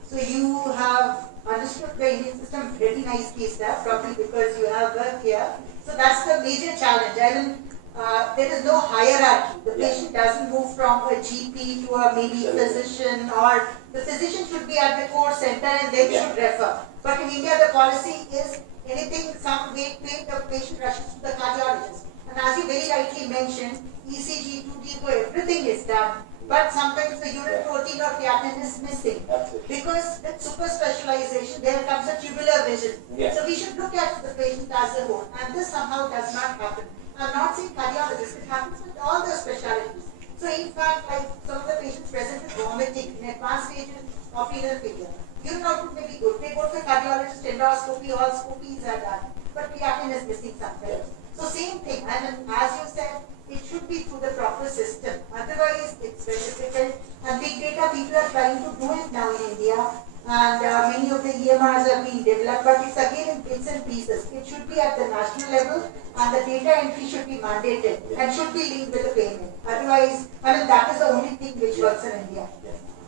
So you have understood the Indian system pretty nicely, sir, probably because you have worked here. So that's the major challenge. I mean, there is no hierarchy. The patient doesn't move from a GP to a maybe physician, or the physician should be at the core center and they should refer. But in India, the policy is anything, some weight pain, the patient rushes to the cardiologist. And as you very rightly mentioned, ECG, 2T, everything is done. But sometimes the urine protein or creatinine is missing. Because with super specialization, there comes a tubular vision. So we should look at the patient as a whole. And this somehow does not happen. I'm not saying cardiologists, it happens with all the specialties. So in fact, like some of the patients present with vomiting in advanced stages of renal failure, urine output may be good. They go to the cardiologist, endoscopy, all scopies are done. But creatinine is missing sometimes. So same thing, I mean, as you said, it should be through the proper system. Otherwise, it's very difficult. And big data, people are trying to do it now in India. And many of the EMRs are being developed, but it's again in bits and pieces. It should be at the national level, and the data entry should be mandated and should be linked with the payment. Otherwise, I mean, that is the only thing which works in India.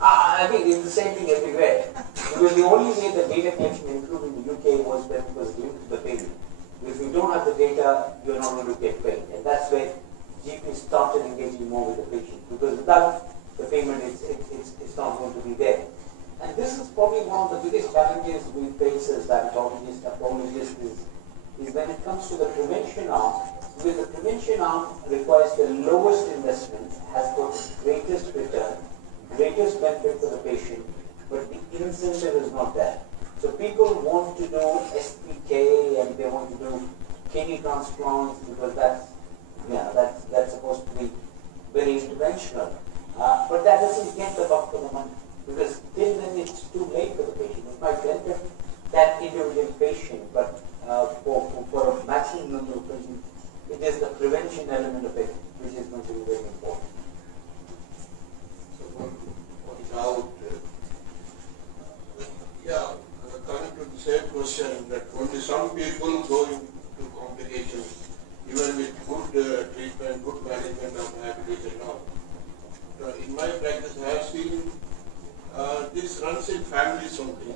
I think it's the same thing everywhere. Because the only way the data collection improved in the UK was when it was linked to the payment. If you don't have the data, you're not going to get paid. And that's where GPs started engaging more with the patient. Because without the payment, it's not going to be there. And this is probably one of the biggest challenges we face as diabetologists, nephrologists, is when it comes to the prevention arm. Because the prevention arm requires the lowest investment, has got the greatest return, greatest benefit for the patient, but the incentive is not there. So people want to do SPK and they want to do kidney transplants because that's supposed to be very interventional. But that doesn't get the buck for the money. Because till then it's too late for the patient. It might benefit that individual patient, but for a maximum number of patients, it is the prevention element of it which is going to be very important. So one doubt, coming to the same question, that only some people go into complications, even with good treatment, good management of diabetes and all. In my practice, I have seen this runs in families only.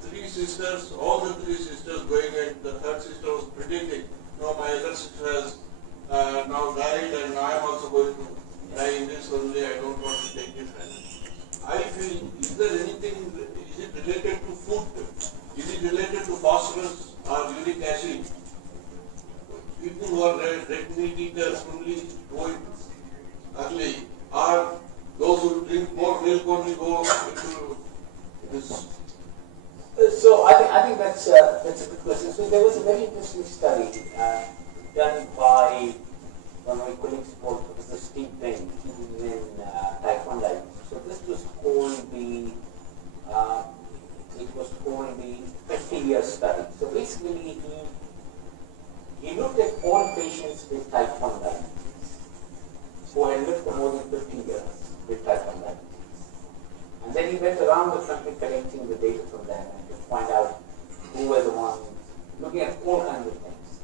Three sisters, all the three sisters going, and the third sister was predicting, no, my elder sister has now died and I am also going to die in this only, I don't want to take this. I feel, is there anything, is it related to food? Is it related to phosphorus or uric acid? People who are red meat eaters only go early, or those who drink more milk only go into this. So I think that's a good question. So there was a very interesting study done by one of my colleagues called Professor Steve Bain. He was in Taekwondo. So this was called the 50-year study. So basically he looked at all patients with type 1 diabetes who had lived for more than 50 years with type 1 diabetes. And then he went around the country collecting the data from them and to find out who were the ones, looking at all kinds of things.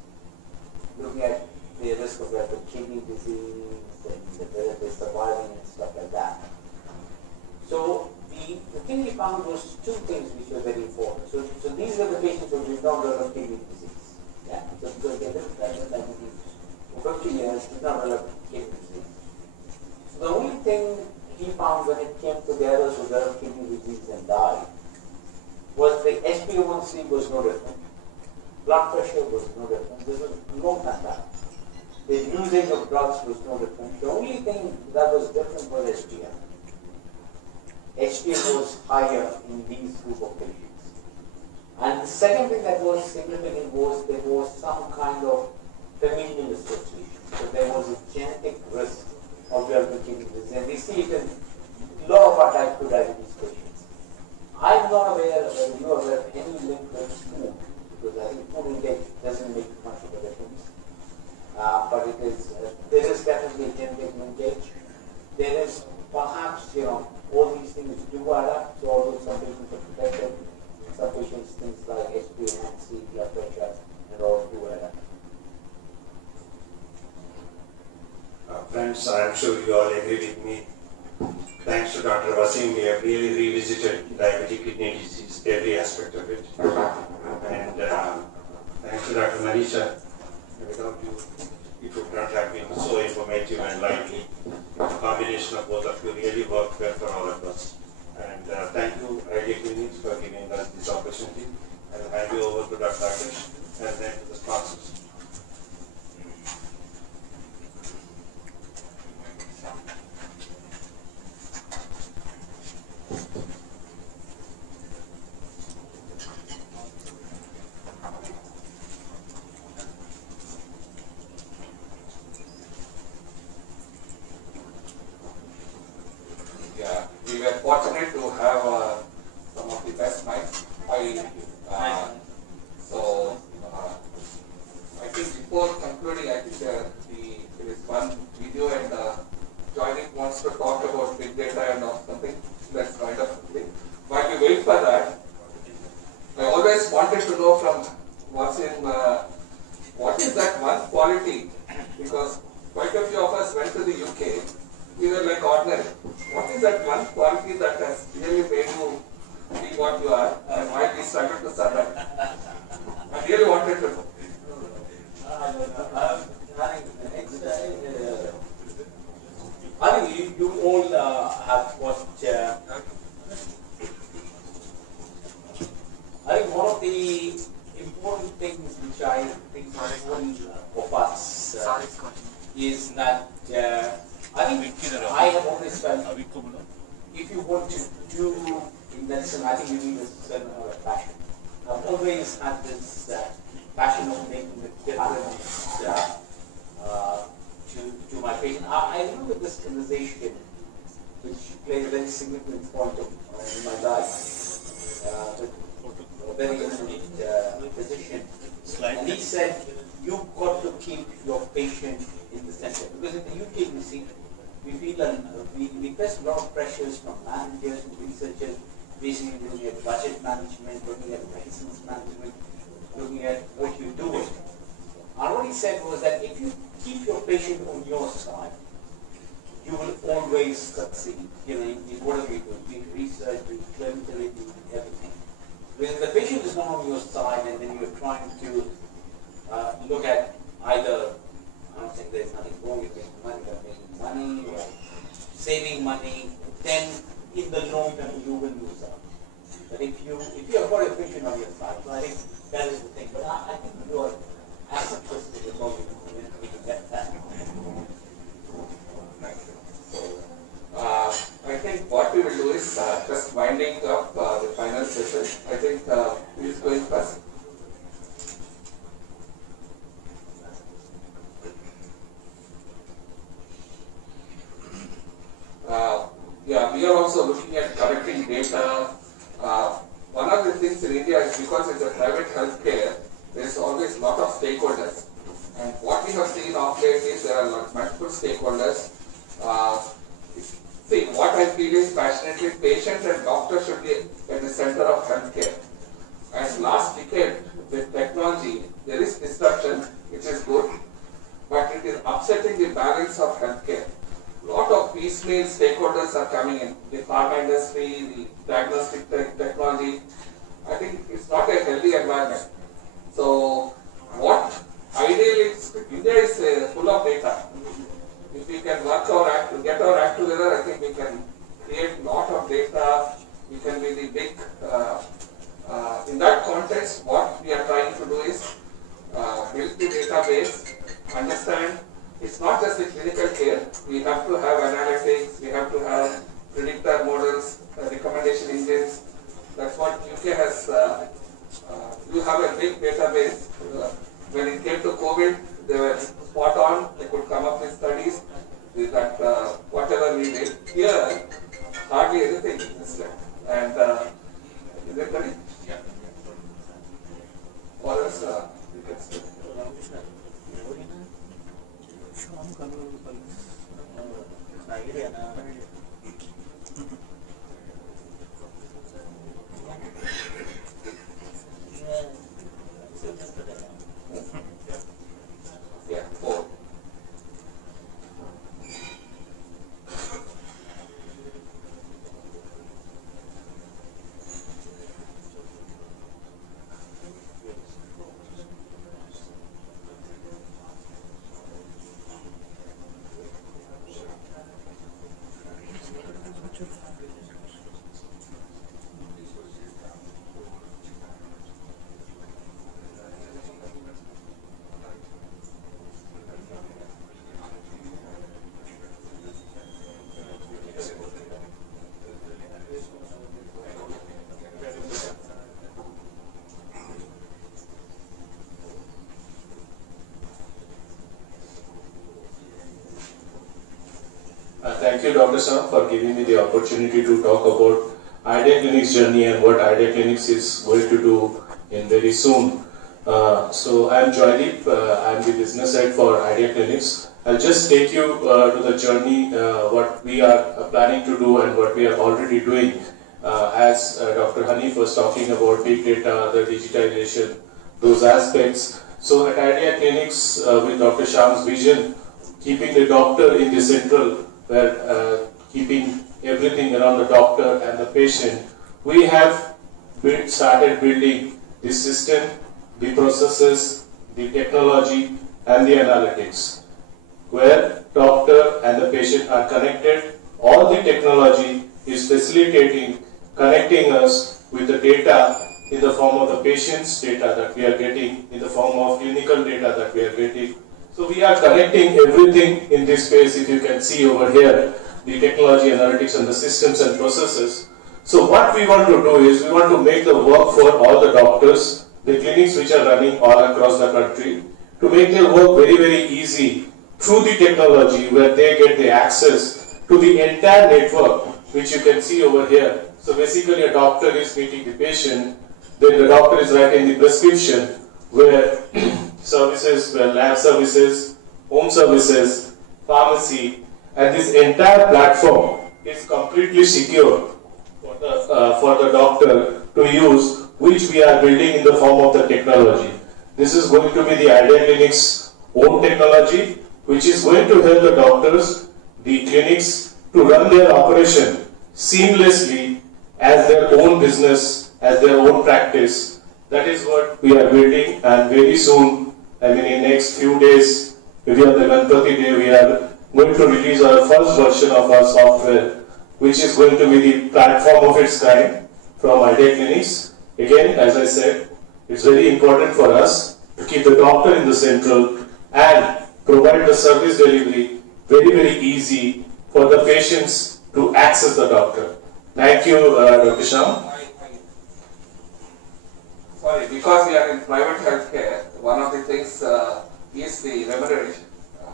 Looking at the risk of rapid kidney disease and whether they're surviving and stuff like that. So the thing he found was two things which were very important. So these are the patients who did not develop kidney disease. Yeah? So because they lived with diabetes for 50 years, did not develop kidney disease. So the only thing he found when it came to the others who developed kidney disease and died was the HbA1c was no different. Blood pressure was no different. This was long time back. The usage of drugs was no different. The only thing that was different was HDL. HDL was higher in these group of patients. And the second thing that was significant was there was some kind of familial association. So there was a genetic risk of developing kidney disease. And we see it in a lot of our type 2 diabetes patients. I'm not aware of whether you are aware of any link with food, because I think food intake doesn't make much of a difference. But it is, there is definitely genetic linkage. There is perhaps, all these things do add up. So although some patients are protected, some patients things like HbA1c, blood pressure, and all do add up. Friends, I am sure you all agree with me. Thanks to Dr. Wasim, we have really revisited diabetic kidney disease, every aspect of it. And thanks to Dr. Manisha, without you, it would not have been so informative and lively. The combination of both of you really worked well for all of us. And thank you, Idea Clinics, for giving us this opportunity. I'll hand you over to Dr. Akash and then to the sponsors. Yeah, we were fortunate to have some of the best minds. I think before concluding, I think there is one video and Johnny wants to talk about big data and something. Let's find out something. While we wait for that, I always wanted to know from Wasim, what is that one quality? Because quite a few of us went to the UK. We were like ordinary. What is that one quality that has really made you be what you are and why we struggle to survive? I really wanted to know. I think you all have watched. I think one of the important things which I think is important of us is that I think I have always felt if you want to do in medicine, I think you need a certain amount of passion. I've always had this passion of making a difference to my patient. I remember this conversation which played a very significant point in my life with a very eminent physician. And he said, you've got to keep your patient in the center. Because in the UK, we see, we feel we face a lot of pressures from managers and researchers, basically looking at budget management, looking at medicines management, looking at what you're doing. And what he said was that if you keep your patient on your side, you will always succeed, in whatever you do, be it research, be it is not on your side, and then you're trying to look at either, I'm not saying there's nothing wrong with making money, but making money or saving money, then in the long term you will lose out. But if you have got a vision on your side, so I think that is the thing. But I think you are as successful as well, we can get that. I think what we will do is just winding up the final session. I think who is going first? Yeah, we are also looking at collecting data. One of the things in India is because it's a private healthcare, there's always a lot of stakeholders. And what we have seen of late is there are multiple stakeholders. See, what I feel is passionately, patients and doctors should be at the center of healthcare. As last decade with technology, there is disruption, which is good, but it is upsetting the balance of healthcare. A lot of piecemeal stakeholders are coming in, the pharma industry, the diagnostic technology. I think it's not a healthy environment. So, what ideally, India is full of data. If we can get our act together, I think we can create a lot of data. We can be the big. In that context, what we are trying to do is build the database, understand. It's not just the clinical care. We have to have analytics. We have to have predictor models, recommendation engines. That's what UK has. You have a big database. When it came to COVID, they were spot on. They could come up with studies that whatever we did. Here, hardly anything is left. And is it ready? Yeah. What else you can say? Yeah, 4. Thank you, Dr. Sam, for giving me the opportunity to talk about Idea Clinics journey and what Idea Clinics is going to do in very soon. So I'm Joydeep, I'm the business head for Idea Clinics. I'll just take you to the journey, what we are planning to do and what we are already doing. As Dr. Hanif was talking about big data, the digitization, those aspects. So at Idea Clinics, with Dr. Sham's vision, keeping the doctor in the central, where keeping everything around the doctor and the patient, we have started building the system, the processes, the technology and the analytics, where doctor and the patient are connected. All the technology is facilitating, connecting us with the data in the form of the patient's data that we are getting, in the form of clinical data that we are getting. So we are connecting everything in this space. If you can see over here, the technology, analytics and the systems and processes. So what we want to do is, we want to make the work for all the doctors, the clinics which are running all across the country, to make their work very, very easy through the technology, where they get the access to the entire network, which you can see over here. So basically a doctor is meeting the patient, then the doctor is writing the prescription, where services, where lab services, home services, pharmacy, and this entire platform is completely secure for the doctor to use, which we are building in the form of the technology. This is going to be the Idea Clinics' own technology, which is going to help the doctors, the clinics, to run their operation seamlessly as their own business, as their own practice, That is what we are building, and very soon, I mean in next few days, maybe on the Ganpati day, we are going to release our first version of our software, which is going to be the platform of its kind from Idea Clinics. Again, as I said, it's very important for us to keep the doctor in the central and provide the service delivery very easy for the patients to access the doctor. Thank you, Dr. Sham. Sorry, because we are in private healthcare, one of the things is the remuneration,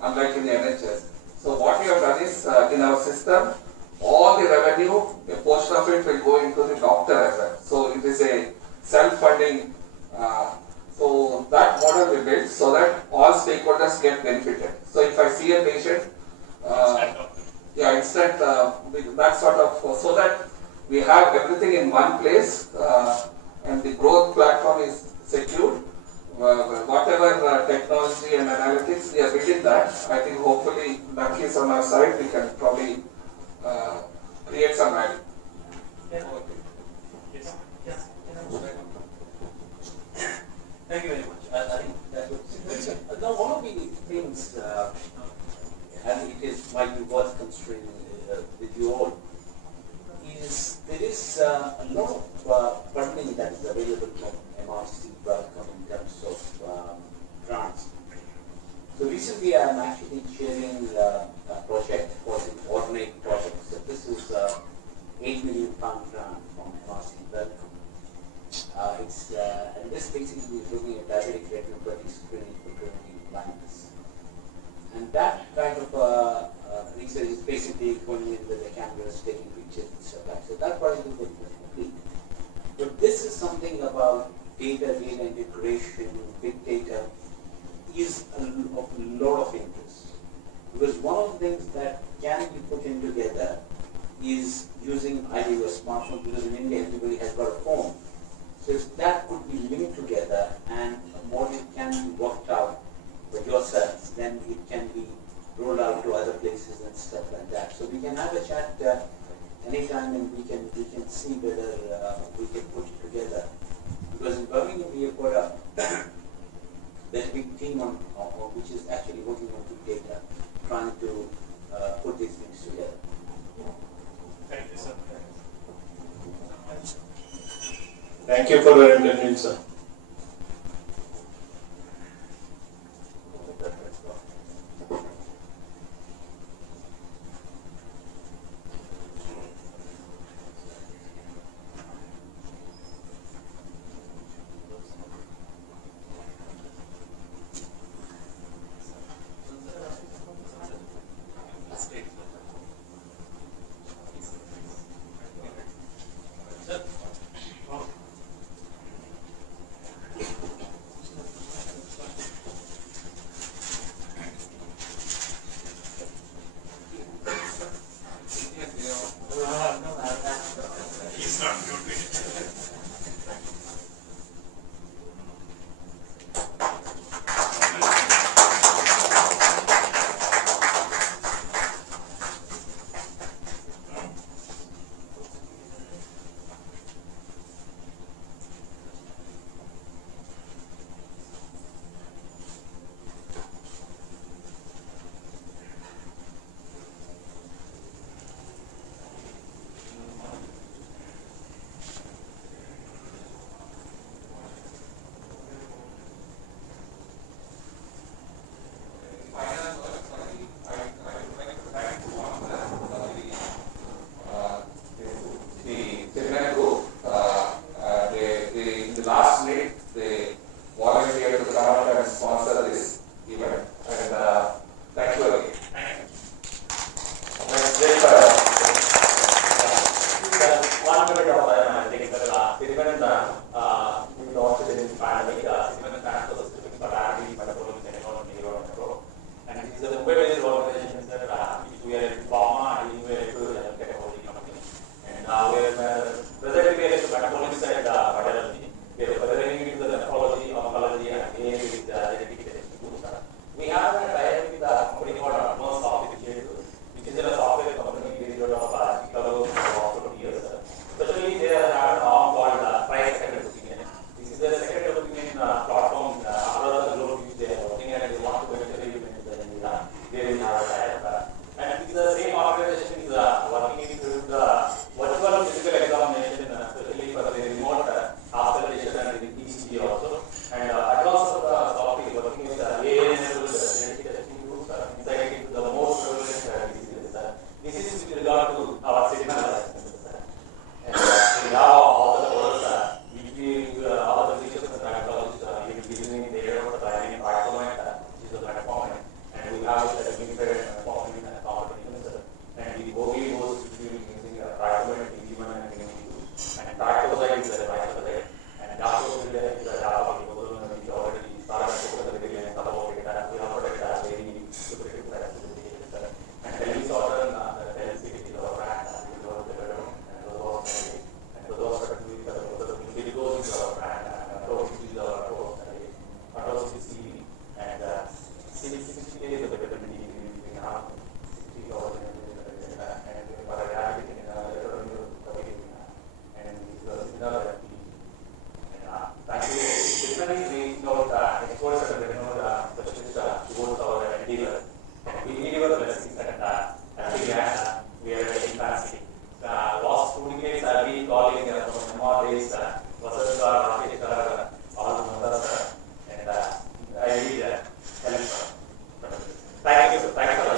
unlike in the NHS. So what we have done is, in our system, all the revenue, a portion of it will go into the doctor as well. So it is a self-funding, so that model we built so that all stakeholders get benefited. So if I see a patient, instant, that sort of, so that we have everything in one place, and the growth platform is secured. Whatever technology and analytics, we are building that. I think hopefully luck is on our side, we can probably create some value. Thank you very much. I think that was now one of the things, and it is might be worth considering with you all, is there is a lot of funding that is available from MRC Welcome in terms of grants. So recently I am actually chairing a project called the Ordinate Project. So this is £8 million grant from MRC Welcome. And this basically is looking at diabetic retinopathy screening for preventing blindness. And that kind of research is basically going in with the cameras, taking pictures and stuff like that. So that project is very much complete. But this is something about data integration, big data, is of a lot of interest. Because one of the things that can be put in together is using either your smartphone, because in India everybody has got a phone. So if that could be linked together and a model can be worked out for yourselves, then it can be rolled out to other places and stuff like that. So we can have a chat anytime, and we can see whether we can put it together. Because in Birmingham we have got a very big team on which is actually working on big data, trying to put these things together. Thank you, sir. Thank you for your attention, sir. Especially they have an arm called price second is the vice president, and Dato is the Dato is already started the video and about it. We have put it as very good. And Delhi order, the Delhi city is our brand, and those are the goals is our brand, and approach is our approach, and city and city is the capability we have. Thank you. Typically, we know the exports and we know the specialist towards our dealer. We need your blessings and we are very fancy. The last 2 decades I have been calling from more days, Vasant Rakesh all the mothers, and I need help. Thank you. Thank you for the